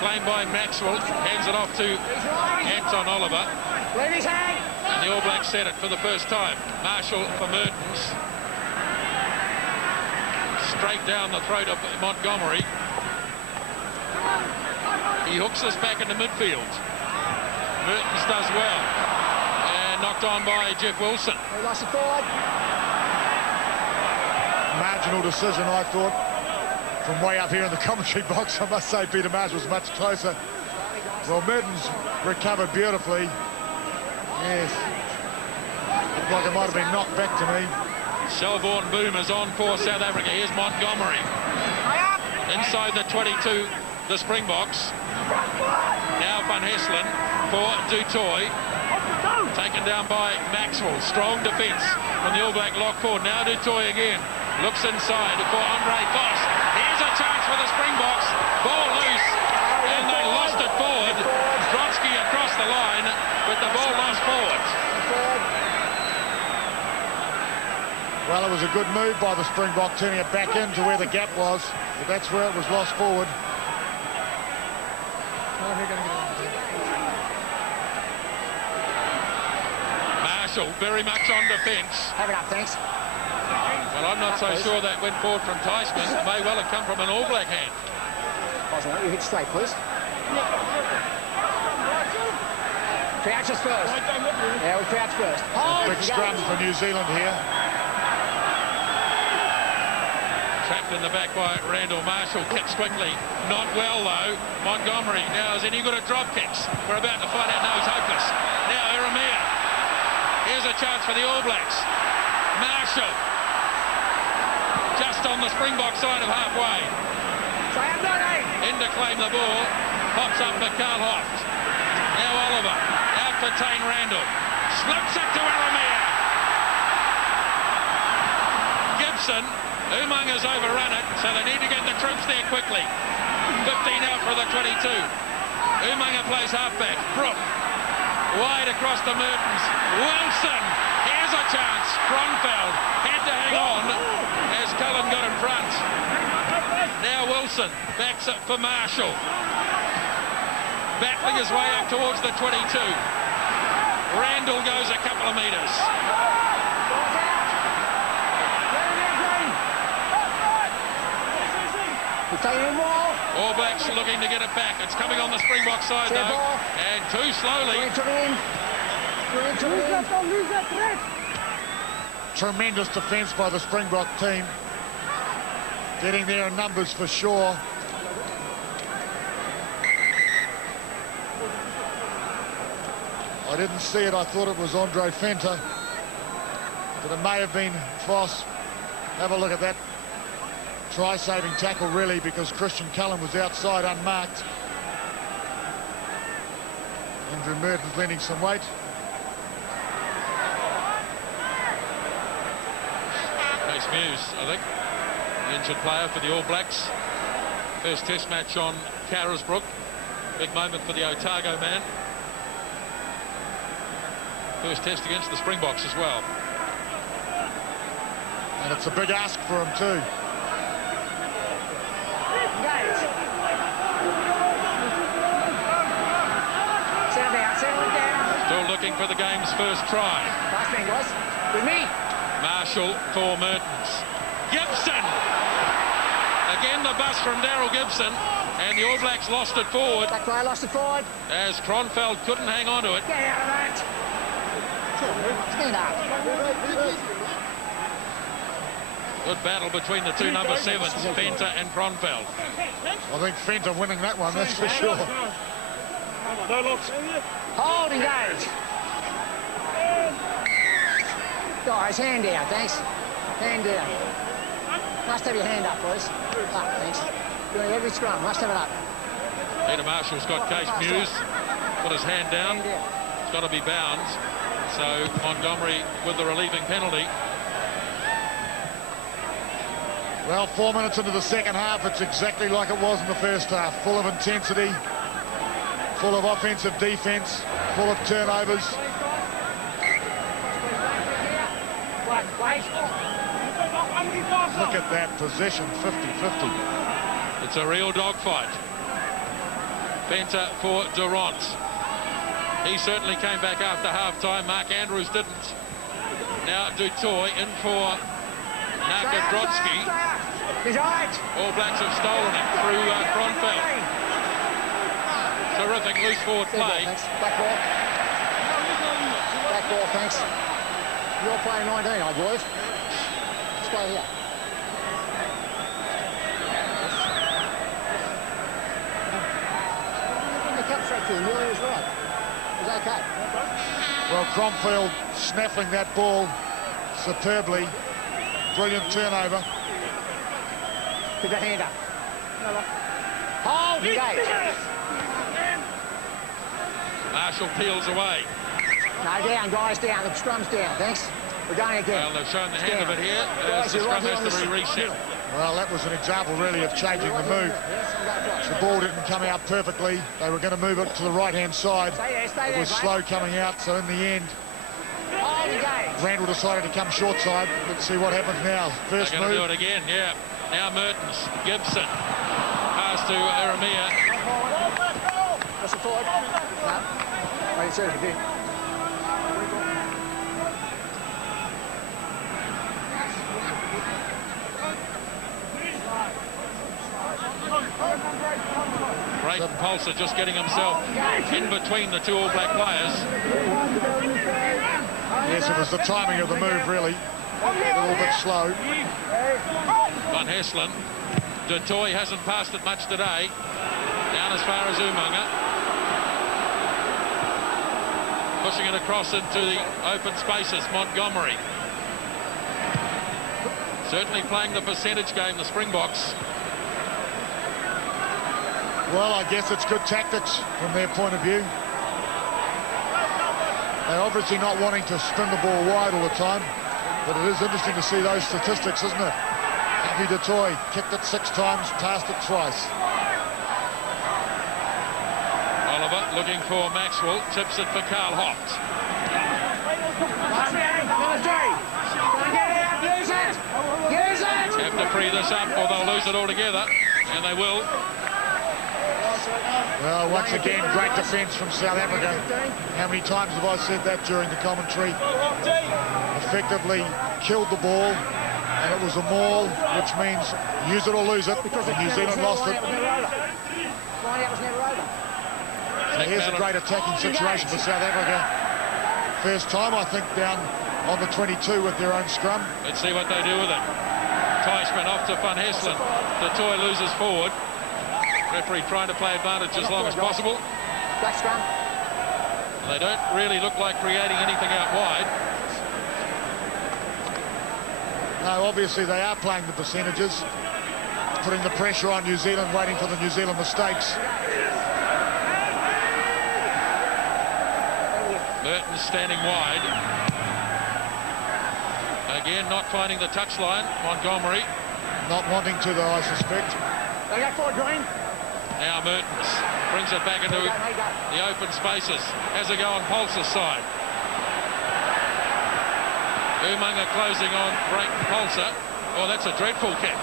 claimed by Maxwell, hands it off to Anton Oliver. And the All Blacks set it for the first time. Marshall for Mertens. Straight down the throat of Montgomery. He hooks us back into midfield. Mertens does well. And knocked on by Jeff Wilson. Marginal decision, I thought. From way up here in the commentary box, I must say Peter Marshall was much closer. Well, Mertens recovered beautifully. Yes. Looked like it might have been knocked back to me. Selborne boom is on for South Africa. Here's Montgomery. Inside the 22, the Springboks. Now Van Hesselen for Dutoy. Taken down by Maxwell. Strong defence from the All Black lock forward. Now Dutoy again. Looks inside for Andre Vos. Here's a chance for the Springboks. Ball loose. And they lost it forward. Brodsky across the line, but the ball lost forward. Well, it was a good move by the Springbok, turning it back into where the gap was, but that's where it was lost forward. Marshall very much on defence. Have it up, thanks. Well, I'm not so sure that went forward from Tyson. It may well have come from an All Black hand. You hit straight, please. Crouch us first. Yeah, we crouch first. Big scrum for New Zealand here. Trapped in the back by Randall. Marshall kicks quickly. Not well, though. Montgomery now is any good at drop kicks. We're about to find out. No, he's hopeless. Now Eremia. Here's a chance for the All Blacks. Marshall. Just on the Springbok side of halfway. In to claim the ball. Pops up for Carl Hoft. Now Oliver. Out for Tane Randall. Slips it to Eremia. Gibson. Umang has overrun it, so they need to get the troops there quickly. 15 out for the 22. Umang plays halfback. Brook. Wide across to Mertens. Wilson. Here's a chance. Kronfeld had to hang on as Cullen got in front. Now Wilson backs up for Marshall. Battling his way up towards the 22. Randall goes a couple of metres. All Blacks looking to get it back. It's coming on the Springbok side, though. And too slowly. Tremendous defence by the Springbok team. Getting there in numbers for sure. I didn't see it. I thought it was Andre Fenter. But it may have been Foss. Have a look at that. Try-saving tackle, really, because Christian Cullen was outside unmarked. Andrew Mertens lending some weight. Case Muse, I think, the injured player for the All Blacks. First test match on Carisbrook. Big moment for the Otago man. First test against the Springboks as well. And it's a big ask for him, too. Still looking for the game's first try. With me. Marshall for Mertens. Gibson! Again the bust from Daryl Gibson, and the All Blacks lost it forward. That player lost it forward. As Kronfeld couldn't hang on to it. Get out of that. Stand up. Good battle between the two number 7s, Fenter and Kronfeld. I think Fenter winning that one, that's for sure. Hold, engage. Guys, hand down, thanks. Hand down. Must have your hand up, please. Up, thanks. Doing every scrum, must have it up. Peter Marshall's got Case Muse, put his hand down. It's got to be bounds. So Montgomery with the relieving penalty. Well, 4 minutes into the second half, it's exactly like it was in the first half. Full of intensity, full of offensive defense, full of turnovers. Look at that possession, 50-50. It's a real dogfight. Benter for Durant. He certainly came back after half-time. Mark Andrews didn't. Now Dutoy in for Nakadrotsky. All Blacks have stolen it through Kronfeld. Terrific loose forward play. Back ball. Back ball, thanks. You're playing 19, I believe. Let's play here. They cut straight to him, really was right. It was okay. Well, Kronfeld snaffling that ball superbly. Brilliant turnover. Put the hand up. Hold, engage. Marshall peels away. No, down, guys, down. The scrum's down, thanks. We're going again. Well, they've shown the hand of it here. Guys, The you're scrum right has to on be the reset. Well, that was an example, really, of changing the move. The ball didn't come out perfectly. They were going to move it to the right-hand side. Stay there, It was slow coming out, so in the end, hold, engage. Randall decided to come short side. Let's see what happens now. First They're going to do move. it again, yeah. Now Mertens, Gibson, pass to Aramea. What's the forward? No. Wait, it's over here. Great Pulser just getting himself in between the two All Black players. Yes, it was the timing of the move, really. A little bit slow. Van Hesselen. Dutoy hasn't passed it much today. Down as far as Umaga. Pushing it across into the open spaces. Montgomery. Certainly playing the percentage game, the Springboks. Well, I guess it's good tactics from their point of view. They're obviously not wanting to spin the ball wide all the time, but it is interesting to see those statistics, isn't it? Happy Dutoy kicked it 6 times, passed it twice. Oliver looking for Maxwell, tips it for Carl Hopt. Have to free this up or they'll lose it altogether, and they will. Well, once again, great defence from South Africa. How many times have I said that during the commentary? Effectively killed the ball, and it was a maul, which means use it or lose it. And New Zealand lost it. So here's a great attacking situation for South Africa. First time, I think, down on the 22 with their own scrum. Let's see what they do with it. Teichmann off to Van Hesselen. Dutoy loses forward. Referee trying to play advantage as long as possible. Black scrum. They don't really look like creating anything out wide. No, obviously they are playing the percentages, putting the pressure on New Zealand, waiting for the New Zealand mistakes. Mertens standing wide. Again, not finding the touchline. Montgomery. Not wanting to, though, I suspect. They go forward, Green. Now Mertens brings it back into the open spaces. Has a go on Pulser's side. Umaga closing on Brayton Pulser. Oh, that's a dreadful kick.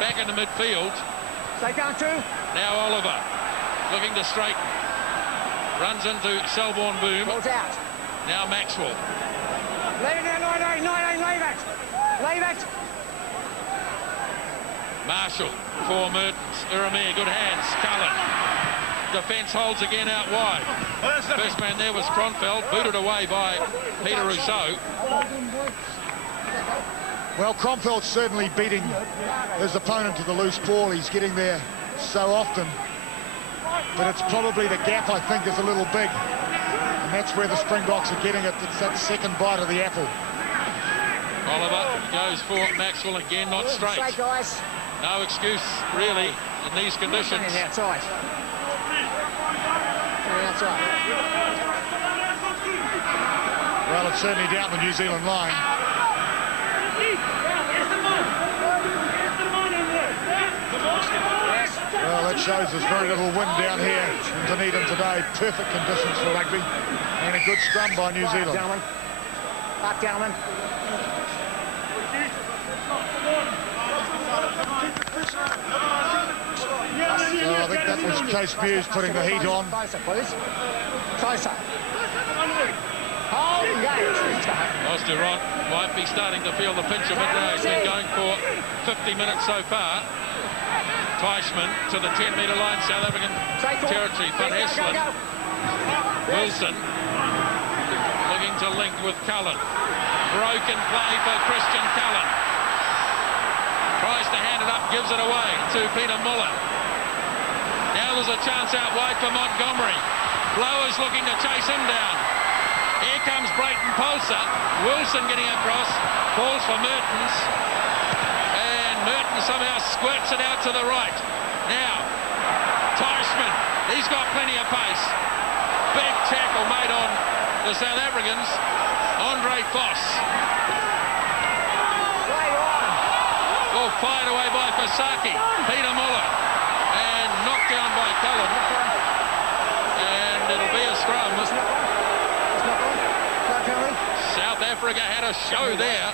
Back into midfield. They going to. Now Oliver looking to straighten. Runs into Selborne Boom. Balls out. Now Maxwell. Leave it now, 19, leave it. Leave it. Marshall for Mertens. Uramea, good hands. Cullen. Defence holds again out wide. First man there was Kronfeld, booted away by Peter Rousseau. Well, Kronfeld's certainly beating his opponent to the loose ball. He's getting there so often. but it's probably the gap, I think, is a little big. And that's where the Springboks are getting it. It's that second bite of the apple. Oliver goes for Maxwell again, not straight. Straight, guys. No excuse, really, in these conditions. Running outside. Running outside. Well, it's certainly down the New Zealand line. Well, that shows there's very little wind down here in Dunedin today. Perfect conditions for rugby. And a good scrum by New Zealand. Gentlemen. Up, gentlemen. So I think that was Case Muse putting the heat on. Closer, please. Closer. Hold engage. Osteron might be starting to feel the pinch of it now. He's been going for 50 minutes so far. Teichmann to the 10-metre line, South African territory. Van Hesselin. Wilson looking to link with Cullen. Broken play for Christian Cullen. Tries to hand it up, gives it away to Peter Muller. Now there's a chance out wide for Montgomery. Blowers looking to chase him down. Here comes Brayton Polser. Wilson getting across. Falls for Mertens. And Mertens somehow squirts it out to the right. Now, Teichmann. He's got plenty of pace. Big tackle made on the South Africans. Andre Voss. Oh, fired away by Fasaki. Peter Muller. And knocked down by Cullen. And it'll be a scrum. South Africa had a show there.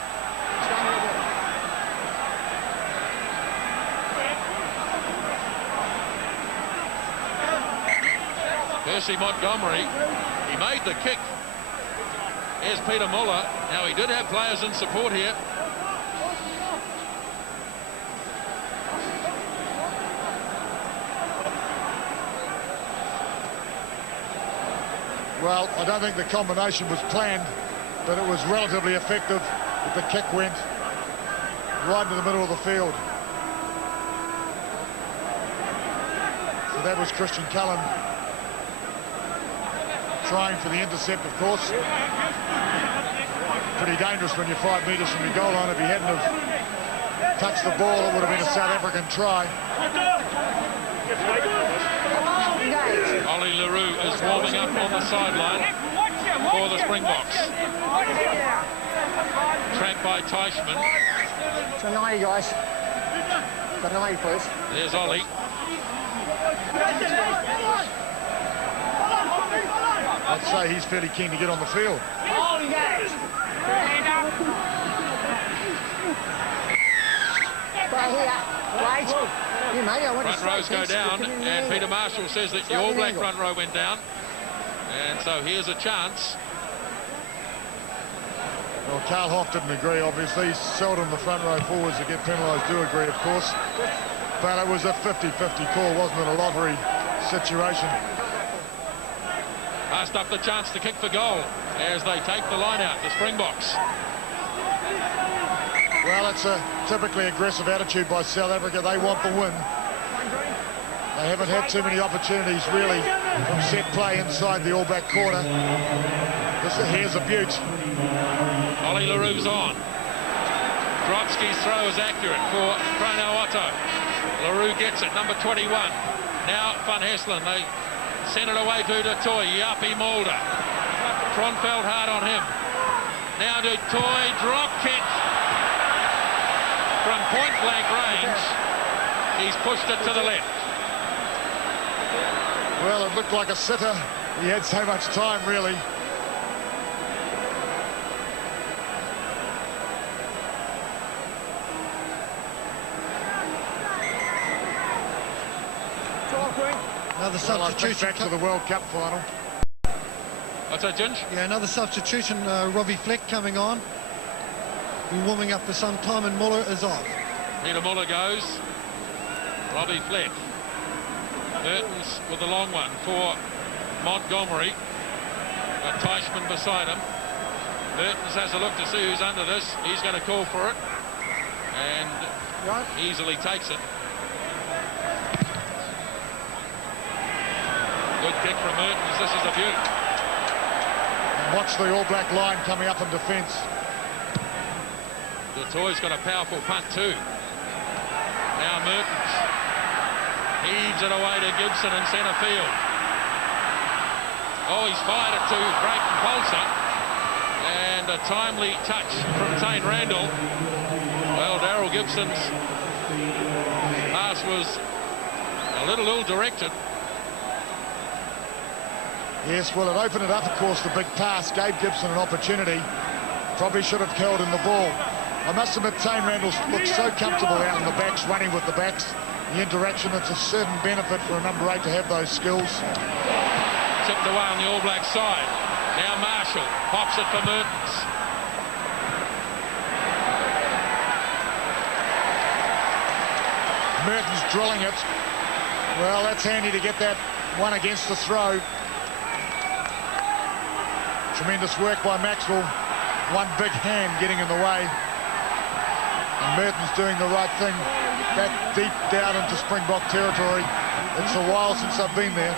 Percy Montgomery, he made the kick. Here's Peter Muller. Now, he did have players in support here. Well, I don't think the combination was planned, but it was relatively effective. The kick went right into the middle of the field. So that was Christian Cullen trying for the intercept, of course. Pretty dangerous when you're 5 metres from your goal line. If he hadn't have touched the ball, it would have been a South African try. Ollie LaRue is warming up on the sideline for the Springboks. Trapped by Teichmann. So 90, guys. Got 90, please. There's Ollie. I'd say he's fairly keen to get on the field. Right here. Right. You may, I want front rows go down, and Peter Marshall says that the All Black front row went down. And so here's a chance. Well, Carl Hoff didn't agree, obviously. Seldom the front row forwards that get penalised do agree, of course. But it was a 50-50 call, wasn't it? A lottery situation. Passed up the chance to kick for goal as they take the line out, the Springboks. Well, it's a typically aggressive attitude by South Africa. They want the win. They haven't had too many opportunities, really, from set play inside the All Black quarter. Here's a beaut. Ollie LaRue's on. Drotsky's throw is accurate for Prono Otto. LaRue gets it, number 21. Now Van Hesselin, they send it away to Du Toit. Yapi Mulder. Tronfeld hard on him. Now Du Toit, drop kick. From point-blank range, he's pushed it to the left. Well, it looked like a sitter. He had so much time, really. Another substitution. Back to the World Cup final. What's that, Ginge? Yeah, another substitution. Robbie Fleck coming on. Been warming up for some time, and Muller is off. Peter Muller goes. Robbie Fleck. Mertens with the long one for Montgomery. Got Teichmann beside him. Mertens has a look to see who's under this. He's going to call for it. And easily takes it. Good kick from Mertens. This is a beaut. Watch the All Black line coming up in defence. Du Toit's got a powerful punt too. Now Mertens heaves it away to Gibson in centre field. Oh, he's fired it to Brayton Polster. And a timely touch from Tane Randall. Well, Daryl Gibson's pass was a little ill-directed. Yes, well, it opened it up, of course, the big pass. Gave Gibson an opportunity. Probably should have held in the ball. I must admit, Tane Randall looks so comfortable out in the backs, running with the backs. The interaction, it's a certain benefit for a number 8 to have those skills. Tipped away on the All Black side. Now Marshall pops it for Mertens. Mertens drilling it. Well, that's handy to get that one against the throw. Tremendous work by Maxwell. One big hand getting in the way. And Mertens doing the right thing. Back deep down into Springbok territory. It's a while since I've been there.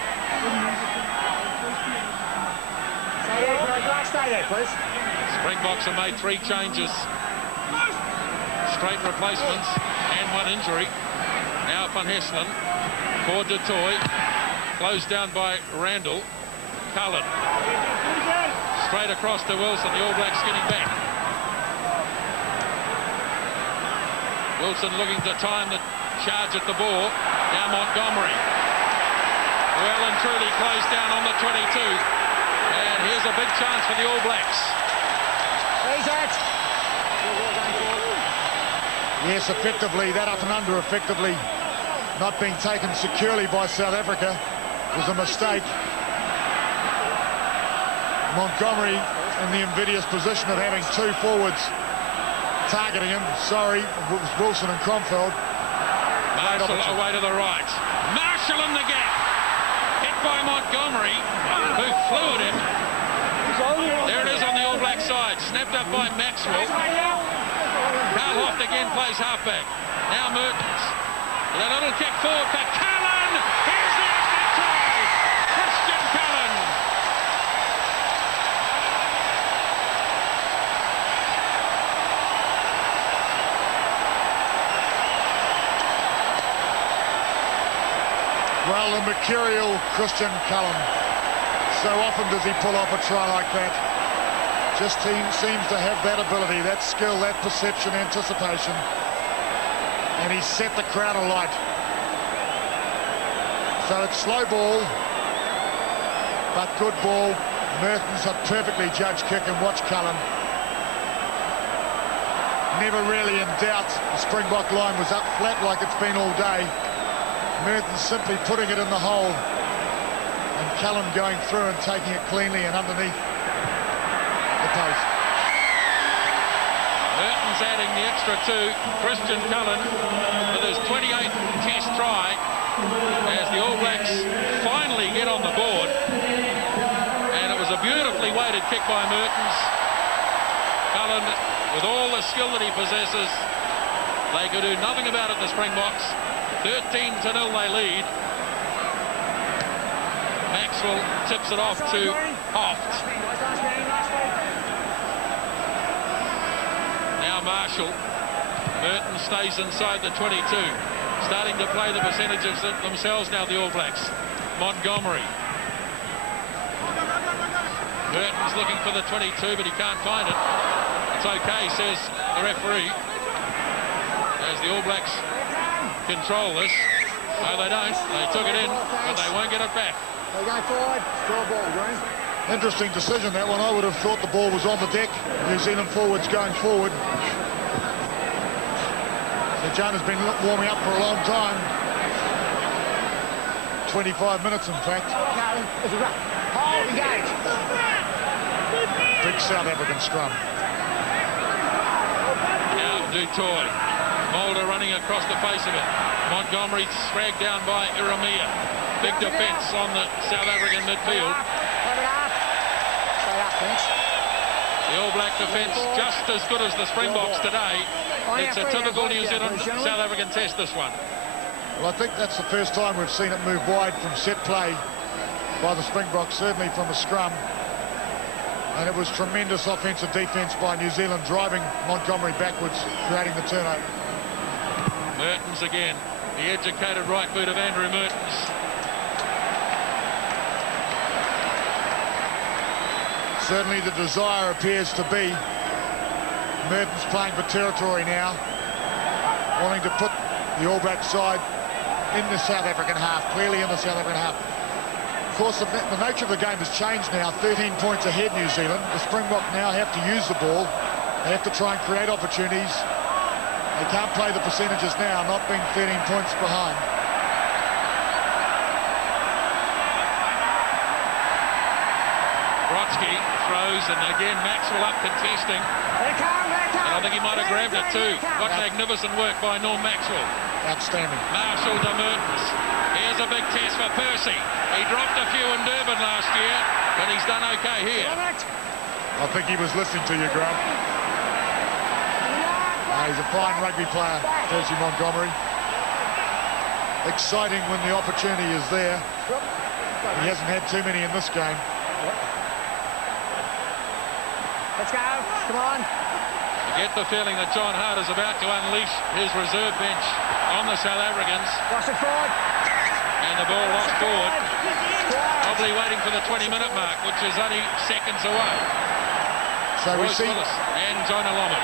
Stay there, please. Springboks have made 3 changes. Straight replacements and 1 injury. Now Van Hesselen for Du Toit. Closed down by Randall. Cullen. Straight across to Wilson. The All Blacks getting back. Wilson looking to time the charge at the ball. Now Montgomery. Well and truly closed down on the 22. And here's a big chance for the All Blacks. Yes, effectively, that up and under effectively not being taken securely by South Africa was a mistake. Montgomery in the invidious position of having 2 forwards targeting him. Sorry, it was Wilson and Cromfeld. Marshall away to the right. Marshall in the gap. Hit by Montgomery, who flew at him. There it is on the All Black side. Snapped up by Maxwell. Carl Hoft again plays halfback. Now Mertens. With a little kick forward for Cullen. Here's the extra try. Christian Cullen. Well, the mercurial Christian Cullen. So often does he pull off a try like that. Just seems to have that ability, that skill, that perception, anticipation. And he set the crowd alight. So it's slow ball, but good ball. Mertens a perfectly judged kick, and watch Cullen. Never really in doubt. The Springbok line was up flat like it's been all day. Mertens simply putting it in the hole. And Cullen going through and taking it cleanly and underneath the post. Mertens adding the extra 2. Christian Cullen with his 28th Test try as the All Blacks finally get on the board. And it was a beautifully weighted kick by Mertens. Cullen, with all the skill that he possesses, they could do nothing about it, the Springboks. 13-0 they lead. Maxwell tips it off to Hoft. Now Marshall. Mertens stays inside the 22. Starting to play the percentages themselves now, the All Blacks. Montgomery. Mertens looking for the 22, but he can't find it. It's okay, says the referee. As the All Blacks control this. No, they don't. They took it in, but they won't get it back. They're going forward. Draw ball, Green. Interesting decision, that one. I would have thought the ball was on the deck. New Zealand forwards going forward. So John has been warming up for a long time. 25 minutes, in fact. Big South African scrum. Now Du Toit. Mulder running across the face of it. Montgomery dragged down by Iramia. Big defence on the South African midfield. The All Black defence just as good as the Springboks today. It's a typical New Zealand South African test, this one. Well, I think that's the first time we've seen it move wide from set play. by the Springboks, certainly from a scrum. And it was tremendous offensive defence by New Zealand, driving Montgomery backwards, creating the turnover. Mertens again, the educated right boot of Andrew Mertens. Certainly the desire appears to be Mertens playing for territory now, wanting to put the All Black side in the South African half, clearly in the South African half. Of course, the nature of the game has changed now. 13 points ahead, New Zealand. The Springboks now have to use the ball. They have to try and create opportunities. They can't play the percentages now, not being 13 points behind. Brodsky throws, and again Maxwell up contesting. And I think he might have grabbed it too. What magnificent work by Norm Maxwell. Outstanding. Marshall to Mertens. Here's a big test for Percy. He dropped a few in Durban last year, but he's done okay here. I think he was listening to you, Graham. He's a fine rugby player, Percy Montgomery. Exciting when the opportunity is there. He hasn't had too many in this game. Let's go. Come on. You get the feeling that John Hart is about to unleash his reserve bench on the South Africans. Cross it forward. And the ball lost forward. Probably waiting for the 20-minute mark, which is only seconds away. So we Royce see, Willis and John Alomu.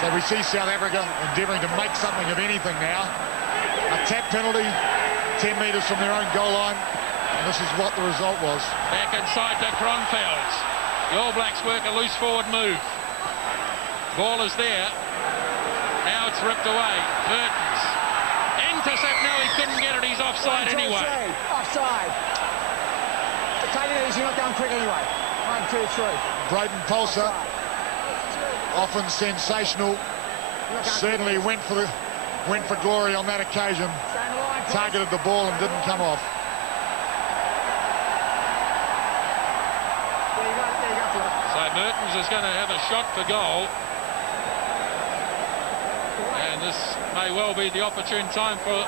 so we see South Africa endeavouring to make something of anything now. A tap penalty, 10 metres from their own goal line, and this is what the result was. Back inside to Kronfeld. The All Blacks work a loose forward move. Ball is there. Now it's ripped away. Mertens. Intercept. No, he couldn't get it. He's offside anyway. Offside. Take it easy. You're not going quick anyway. 1, 2, 3. Braden Pulser, often sensational, certainly went for glory on that occasion. Targeted the ball and didn't come off. So Mertens is going to have a shot for goal. And this may well be the opportune time for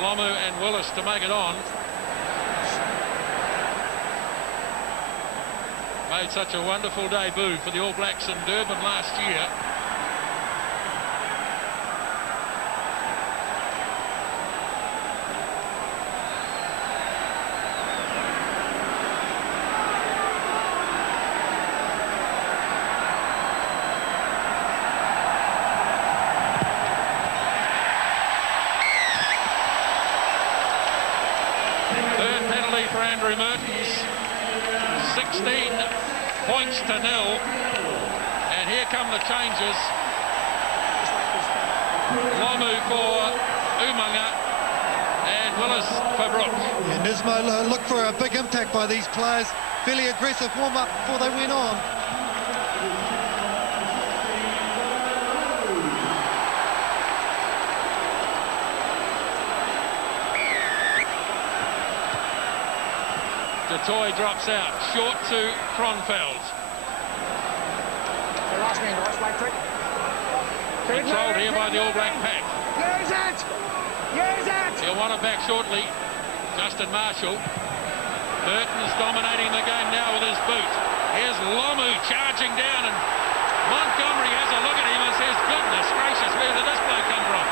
Lomu and Willis to make it on. Made such a wonderful debut for the All Blacks in Durban last year. Third penalty for Andrew Mertens. 16 points to 0. And here come the changes. Lomu for Umaga and Willis for Brooks. Yeah, Nismo look for a big impact by these players. Fairly aggressive warm-up before they went on. Toy drops out, short to Kronfeld. Last man, guys. Wait for it. Controlled here by the All Black pack. Use it! Use it! He'll want it back shortly. Justin Marshall. Burton's dominating the game now with his boot. Here's Lomu charging down, and Montgomery has a look at him and says, goodness gracious, where did this bloke come from?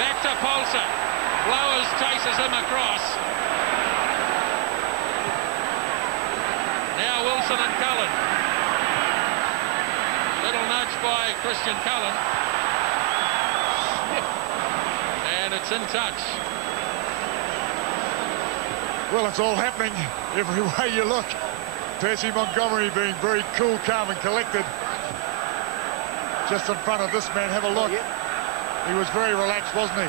Back to Pulser. Blowers chases him across. Now Wilson and Cullen. Little nudge by Christian Cullen. And it's in touch. Well, it's all happening every way you look. Percy Montgomery being very cool, calm and collected. Just in front of this man, have a look. He was very relaxed, wasn't he?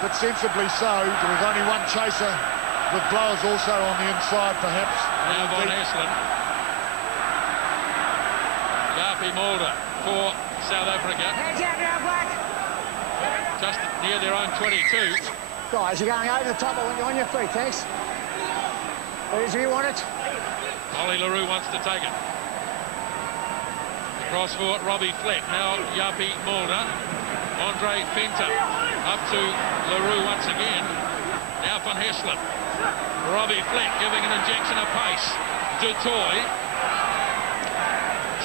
But sensibly so. There was only one chaser, with Blowers also on the inside, perhaps. Now Von Heslin. Yapi Mulder for South Africa. Hands out now, Black. Just near their own 22. Guys, you're going over the top. I want you on your feet, thanks. Where's you want it? Ollie LaRue wants to take it. Across for Robbie Fleck. Now Yapi Mulder. Andre Fenter up to LaRue once again. Now Van Heslin. Robbie Fleck giving an injection of pace. Du Toit.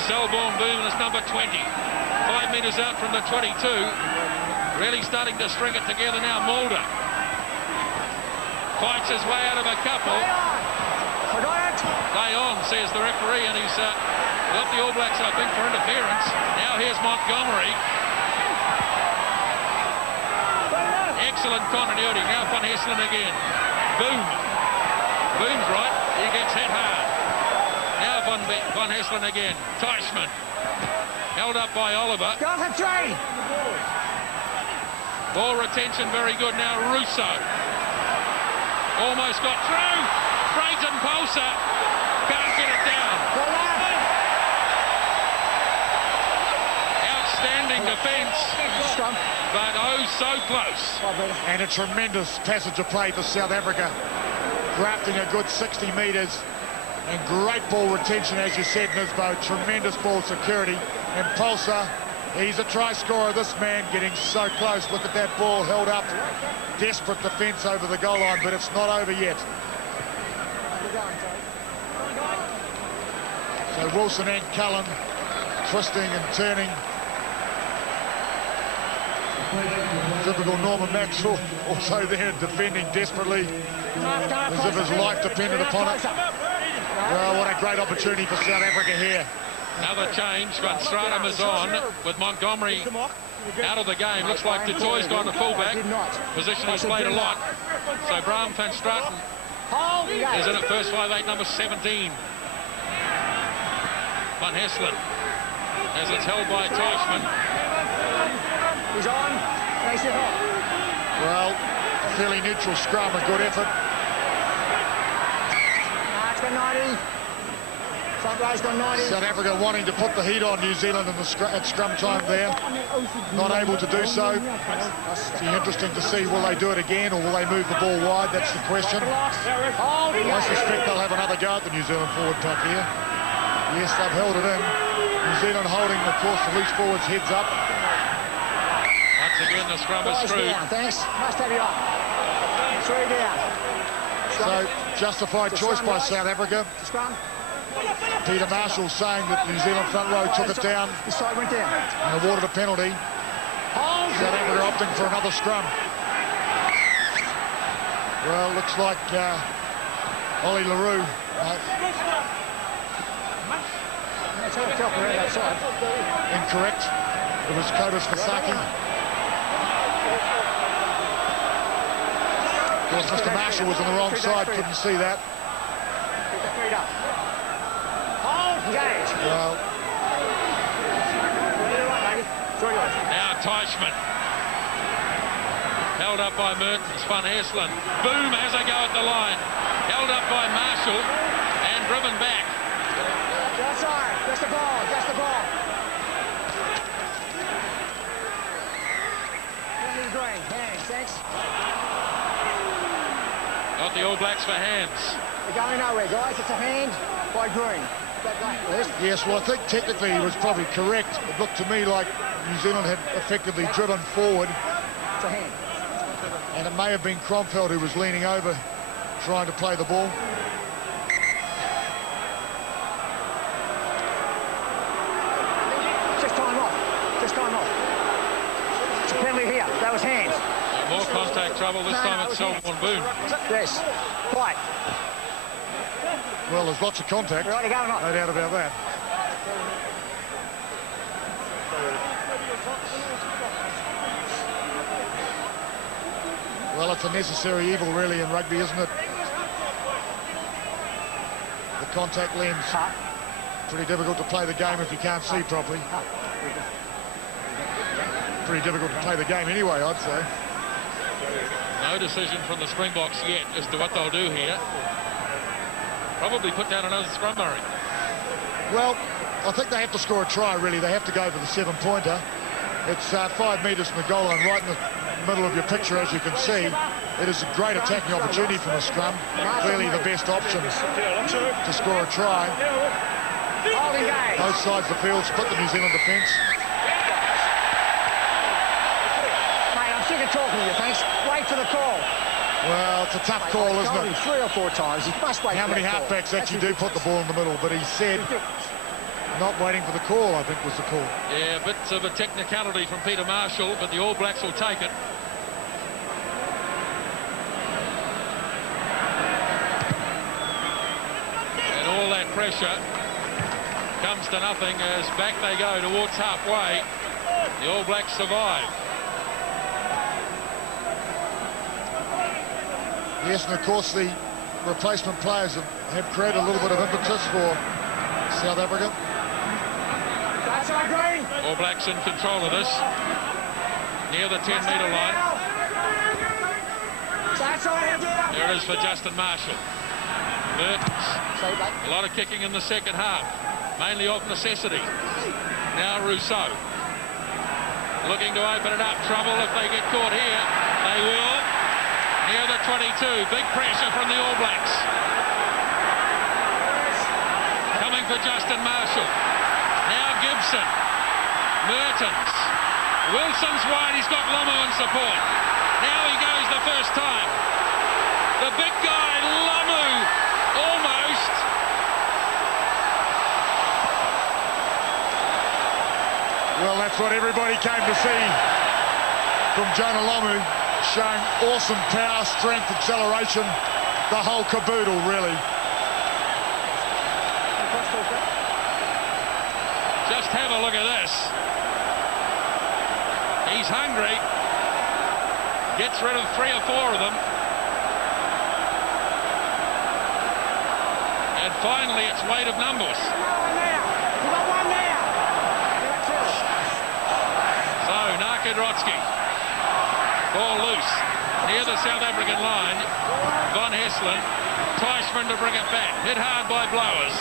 Selborne Boom is number 20. 5 metres out from the 22. Really starting to string it together now, Mulder. Fights his way out of a couple. Play on, says the referee, and he's got the All Blacks, I think, for interference. Now here's Montgomery. Excellent continuity. Now Van Hesselen again. Boom. Boom's right. He gets hit hard. Now Van Hesselen again. Teichmann. Held up by Oliver. Go for 3. Ball retention very good now. Russo. Almost got through. Brayton Polser. Can't get it down. Outstanding defence. But oh, so close. And a tremendous passage of play for South Africa. Drafting a good 60 metres. And great ball retention, as you said, Nisbo. Tremendous ball security. And Polser, he's a try scorer. This man getting so close. Look at that ball held up. Desperate defence over the goal line, but it's not over yet. So Wilson and Cullen twisting and turning. Typical Norman Maxwell also there defending desperately as if his life depended upon it. Well, what a great opportunity for South Africa here. Another change. Van Stratum is on with Montgomery out of the game. Looks like Du Toit's gone to fullback. Position he's played a lot. So Bram Van Stratum is in at first 5'8", number 17. Van Hesselen, as it's held by Teichmann. He's on. Face it off. Well, a fairly neutral scrum, a good effort. It's got 90. Front row's got 90. South Africa wanting to put the heat on New Zealand in the at scrum time there. Not able to do so. It'll be interesting to see, will they do it again or will they move the ball wide? That's the question. I suspect they'll have another go at the New Zealand forward pack here. Yes, they've held it in. New Zealand holding, of course, the loose forwards heads up. Once again, the scrum is through. Thanks. Must have you up. 3 down. So, justified choice by South Africa. Scrum. Peter Marshall saying that the New Zealand front row took it down This side went down. and awarded a penalty. South Africa opting for another scrum. Well, looks like Ollie LaRue. Incorrect. It was Kotas Fasaki. Of course, Mr. Marshall was on the wrong side, couldn't see that. Get the feet up. Hold, engage. Well, Now Teichmann. Held up by Mertens. Van Hesselen. Boom has a go at the line. Held up by Marshall and driven back. Outside. That's the ball. That's the ball. Green. Hands. Thanks. Got the All Blacks for hands. We're going nowhere, guys. It's a hand by Green. yes, well, I think technically he was probably correct. It looked to me like New Zealand had effectively driven forward. It's a hand. And it may have been Cromfeld who was leaning over, trying to play the ball. Just time off. Just time off. It's a penalty here. That was hands. More contact trouble this time at Selborne Boom. Yes. Quiet. Well, there's lots of contact. Right, you go or not? No doubt about that. Well, it's a necessary evil, really, in rugby, isn't it? The contact lens. Pretty difficult to play the game if you can't see properly. Pretty difficult to play the game anyway, I'd say. No decision from the Springboks yet as to what they'll do here. Probably put down another scrum, Murray. Well, I think they have to score a try, really. They have to go for the 7-pointer. It's 5 metres from the goal line, right in the middle of your picture, as you can see. It is a great attacking opportunity from the scrum. Clearly the best option to score a try. Both sides of the field split the New Zealand defence. Mate, I'm sick of talking to you, thanks. Wait for the call. Well, it's a tough call, isn't it? 3 or 4 times. He must wait. How many halfbacks actually do put the ball in the middle? But he said not waiting for the call, I think, was the call. Yeah, bits of a technicality from Peter Marshall, but the All Blacks will take it. And all that pressure comes to nothing as back they go towards halfway. The All Blacks survive. Yes, and of course the replacement players have created a little bit of impetus for South Africa. All Blacks in control of this. Near the 10-metre line. There it is for Justin Marshall. Mertens. A lot of kicking in the second half. Mainly off necessity. Now Rousseau. Looking to open it up. Trouble if they get caught here. They will. Near the 22. Big pressure from the All Blacks. Coming for Justin Marshall. Now Gibson. Mertens. Wilson's wide. He's got Lomu in support. Now he goes the first time. The big guy, Lomu, almost. Well, that's what everybody came to see from Jonah Lomu, showing awesome power, strength, acceleration, the whole caboodle, really. Just have a look at this. He's hungry. Gets rid of 3 or 4 of them. And finally, it's weight of numbers. So, Narkodrotsky. Ball loose. Near the South African line. Van Hesselen. Teichmann to bring it back. Hit hard by Blowers.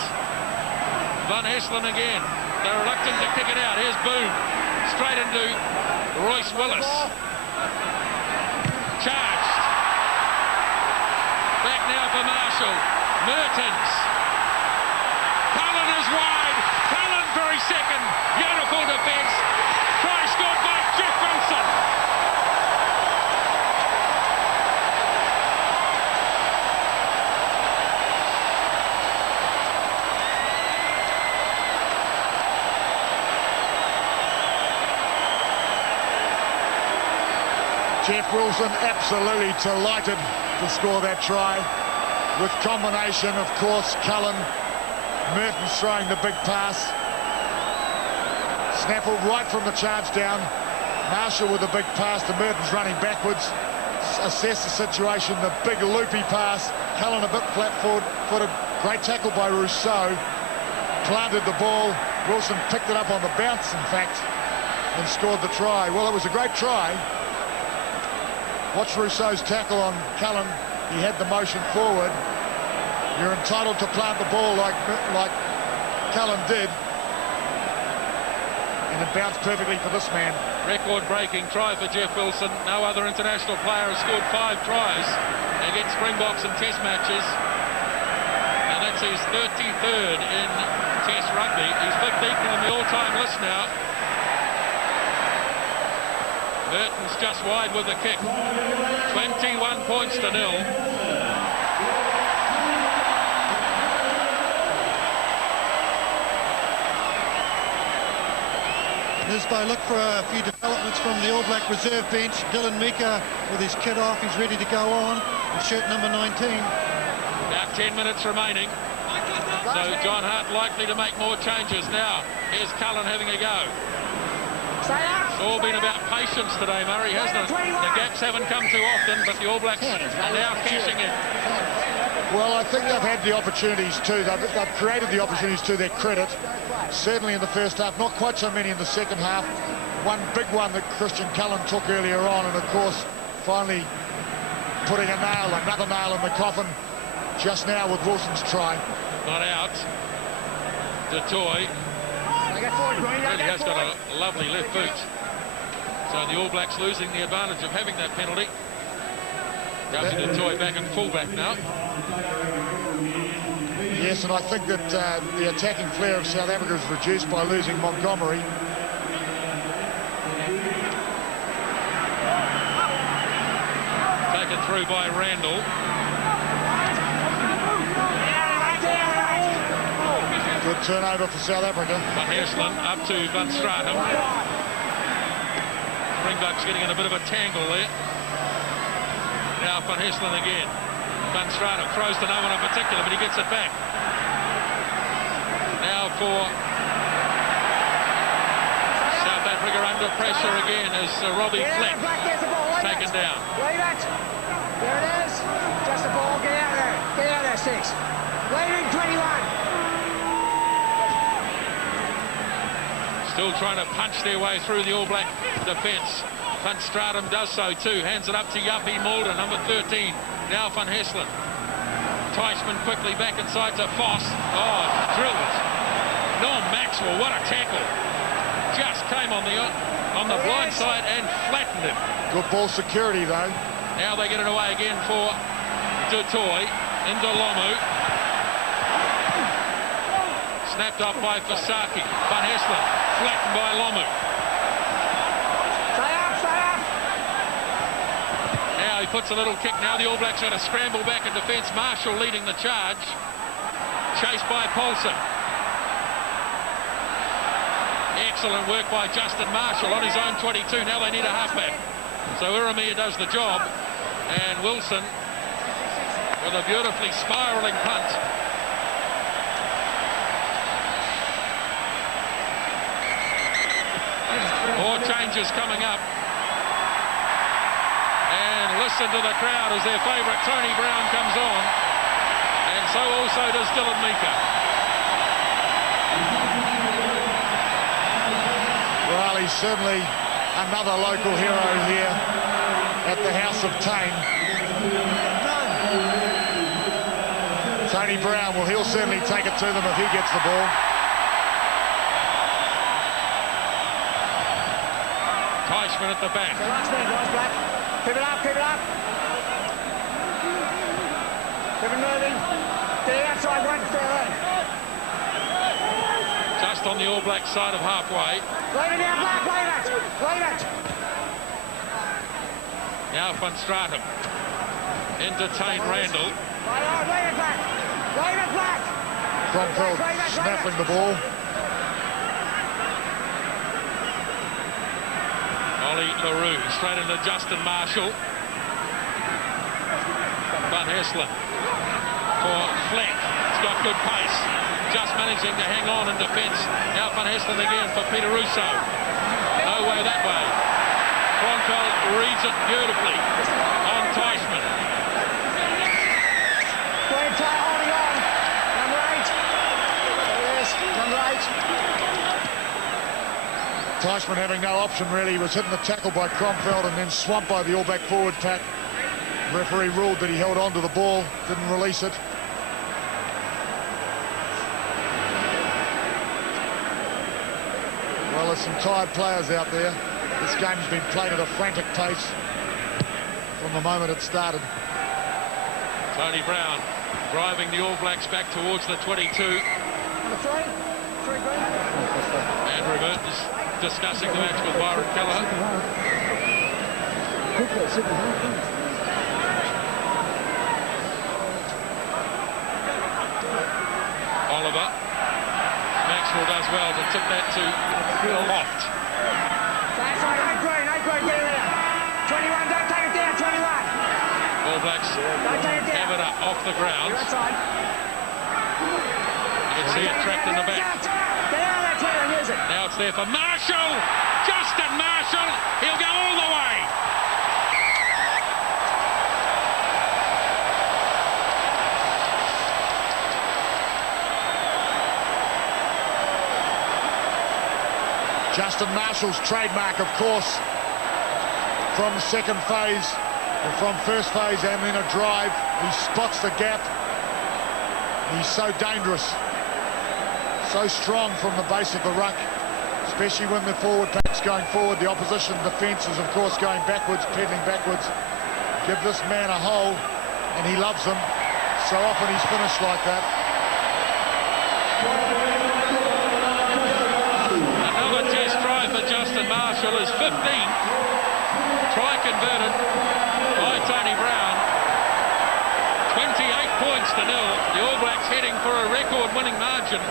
Van Hesselen again. They're reluctant to kick it out. Here's Boone. Straight into Royce Willis. Charged. Back now for Marshall. Mertens. Cullen is wide. Cullen for his second. Beautiful defence. Try scored by Jeff Wilson. Jeff Wilson absolutely delighted to score that try. With combination, of course, Cullen, Mertens throwing the big pass. Snaffled right from the charge down. Marshall with a big pass to Mertens running backwards. Assess the situation, the big loopy pass. Cullen a bit flat-footed. Great tackle by Rousseau. Planted the ball. Wilson picked it up on the bounce, in fact, and scored the try. Well, it was a great try. Watch Rousseau's tackle on Cullen. He had the motion forward. You're entitled to plant the ball like Cullen did. And it bounced perfectly for this man. Record-breaking try for Jeff Wilson. No other international player has scored 5 tries against Springboks in Test matches. And that's his 33rd in Test rugby. He's big deep on the all-time list now. Mertens just wide with the kick. 21 points to 0. Nisbo look for a few developments from the All Black reserve bench. Dylan Mika with his kit off, he's ready to go on. And shirt number 19. About 10 minutes remaining. So John Hart likely to make more changes now. Here's Cullen having a go. It's all been about patience today, Murray, hasn't it? The gaps haven't come too often, but the All Blacks are now cashing in. Well, I think they've had the opportunities too. They've created the opportunities to their credit. Certainly in the first half, not quite so many in the second half. One big one that Christian Cullen took earlier on, and of course, finally putting another nail in the coffin just now with Wilson's try. Not out. DeToy. Really has got a lovely left boot. So the All Blacks losing the advantage of having that penalty. Gussie DeToy back in fullback now. Yes, and I think that the attacking flair of South Africa is reduced by losing Montgomery. Taken 3 through by Randall. Good turnover for South Africa. Van Herselen up to Van Stratum. Springboks getting in a bit of a tangle there. Now Van Herselen again. Van Stratum throws to no one in particular, but he gets it back. Now for South Africa under pressure again as Robbie Fleck taken down. Leave it. There it is. Just the ball. Get out there. Get out there, 6. Leave it, 21. Still trying to punch their way through the All Black defence. Van Stratum does so too. Hands it up to Yuppie Mulder, number 13. Now Van Herselen. Teichmann quickly back inside to Voss. Oh, drilled it. Norm Maxwell, what a tackle. Just came on the blind side and flattened him. Good ball security though. Now they get it away again for Du Toit into Lomu. Snapped up by Fasaki. Van Herselen flattened by Lomu. Now he puts a little kick. Now the All Blacks are to scramble back in defence. Marshall leading the charge. Chased by Paulson. Excellent work by Justin Marshall on his own 22. Now they need a halfback. So Uramia does the job. And Wilson with a beautifully spiralling punt. More changes coming up. And listen to the crowd as their favourite Tony Brown comes on. And so also does Dylan Mika. Well, he's certainly another local hero here at the House of Tame. Tony Brown, well, he'll certainly take it to them if he gets the ball. Teichmann at the back. Last man, guys, Black. Keep it up, keep it up. Keep it moving. The outside one, fair. Just on the All Black side of halfway. Leave it now, Black, leave it. Leave it. Now Van Stratum. Entertain Randall. Leave it, Black. Leave it, Black. Cromfeld snaffling the ball. Ollie LaRue straight into Justin Marshall. Van Herselen for Fleck. It's got good pace. Just managing to hang on in defence. Now Van Herselen again for Peter Russo. No way that way. Cromfeld reads it beautifully on Teichmann. Holding on. Number 8. There it is. Number 8. Teichmann having no option really. He was hitting the tackle by Cromfeld and then swamped by the All Black forward pack. Referee ruled that he held on to the ball, didn't release it. Well, there's some tired players out there. This game's been played at a frantic pace from the moment it started. Tony Brown driving the All Blacks back towards the 22. Number 3. 3 green. Andrew Burton is discussing the match with Byron Kelleher. Oliver. Maxwell does well to tip that to the loft. That's right, 8 green, get it out. 21, don't take it down, 21. All Blacks have it up off the ground. You're outside. You can see it trapped in the back. Get out of that 21, use it. Now it's there for Marshall. Justin Marshall. He'll go all the way. Justin Marshall's trademark, of course, from second phase, or from first phase and then a drive. He spots the gap. He's so dangerous, so strong from the base of the ruck, especially when the forward pack's going forward. The opposition defence is, of course, going backwards, peddling backwards. Give this man a hole, and he loves them. So often he's finished like that. Another test try for Justin Marshall is 15th. Try converted by Tony Brown. margin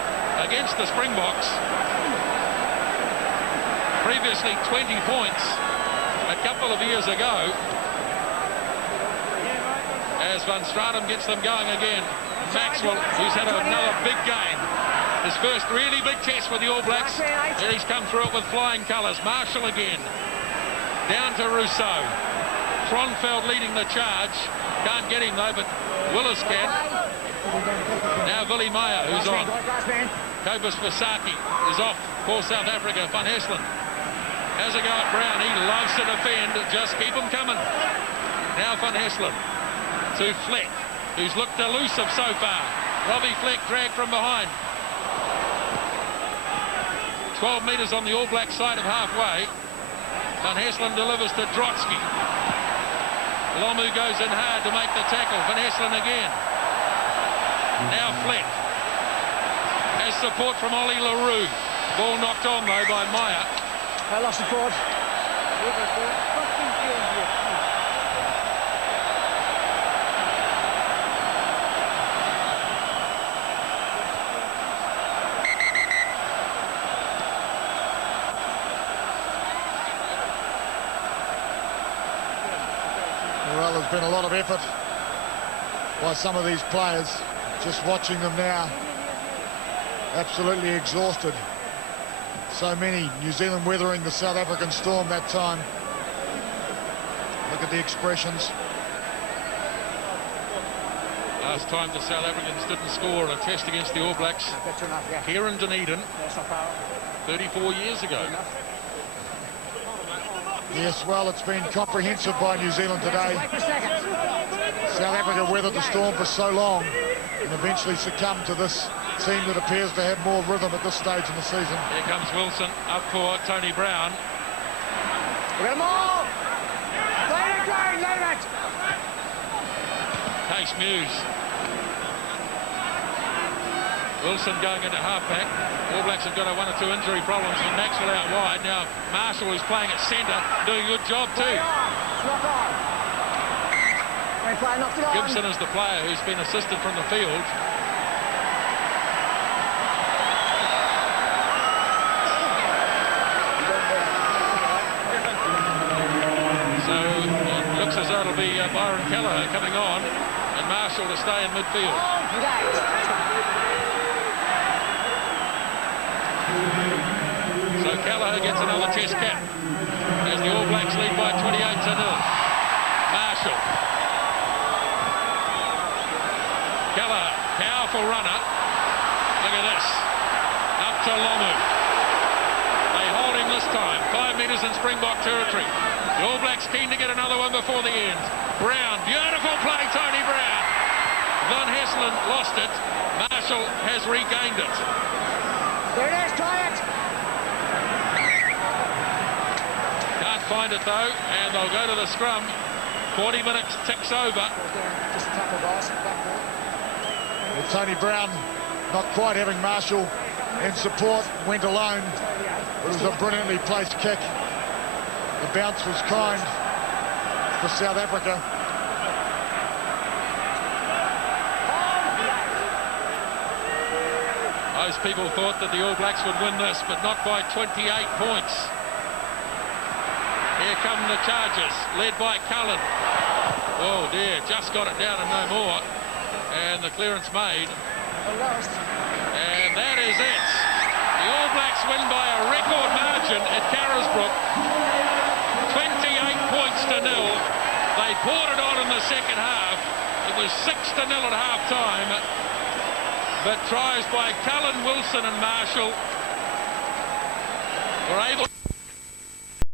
against the Springboks. Previously 20 points a couple of years ago. As Van Stratum gets them going again. Maxwell, who's had another big game. His first really big test for the All Blacks. And he's come through it with flying colours. Marshall again. Down to Rousseau. Tronfeld leading the charge. Can't get him though, but Willis can. Now Willie Meyer, who's on. Kobus Vasaki is off for South Africa. Van Heslen has a go at Brown. He loves to defend. Just keep him coming. Now Van Heslen to Fleck, who's looked elusive so far. Robbie Fleck dragged from behind. 12 metres on the All Black side of halfway. Van Heslen delivers to Drotsky. Lomu goes in hard to make the tackle. Van Heslen again. Now Fleck has support from Ollie LaRue. Ball knocked on though by Meyer. I lost it forward. Well, there's been a lot of effort by some of these players. Just watching them now, absolutely exhausted. So many. New Zealand weathering the South African storm that time. Look at the expressions. Last time the South Africans didn't score a test against the All Blacks here in Dunedin 34 years ago. Yes, well, it's been comprehensive by New Zealand today. South Africa weathered the storm for so long and eventually succumbed to this team that appears to have more rhythm at this stage in the season. Here comes Wilson up for Tony Brown. Case Muse. Wilson going into halfback. All Blacks have got 1 or 2 injury problems with Maxwell out wide. Now Marshall, who's playing at centre, doing a good job too. Gibson is the player who's been assisted from the field. So it looks as though it'll be Byron Kelleher coming on and Marshall to stay in midfield. So Kelleher gets another test cap as the All Blacks lead by 28-0. Marshall. Kelleher, powerful runner. Look at this. Up to Lomu. They hold him this time. 5 metres in Springbok territory. The All Blacks keen to get another one before the end. Brown, beautiful play, Tony Brown. Van Heslen lost it. Marshall has regained it. There it is, try it. Can't find it though, and they'll go to the scrum. 40 minutes ticks over. Just a tackle, guys. Well, Tony Brown not quite having Marshall in support, went alone. It was a brilliantly placed kick. The bounce was kind for South Africa. Most people thought that the All Blacks would win this, but not by 28 points. Here come the Chargers, led by Cullen. Oh dear, just got it down and no more. And the clearance made. And that is it. The All Blacks win by a record margin at Carisbrook. 28 points to 0. They poured it on in the second half. It was 6-0 at half-time. But tries by Cullen, Wilson and Marshall were able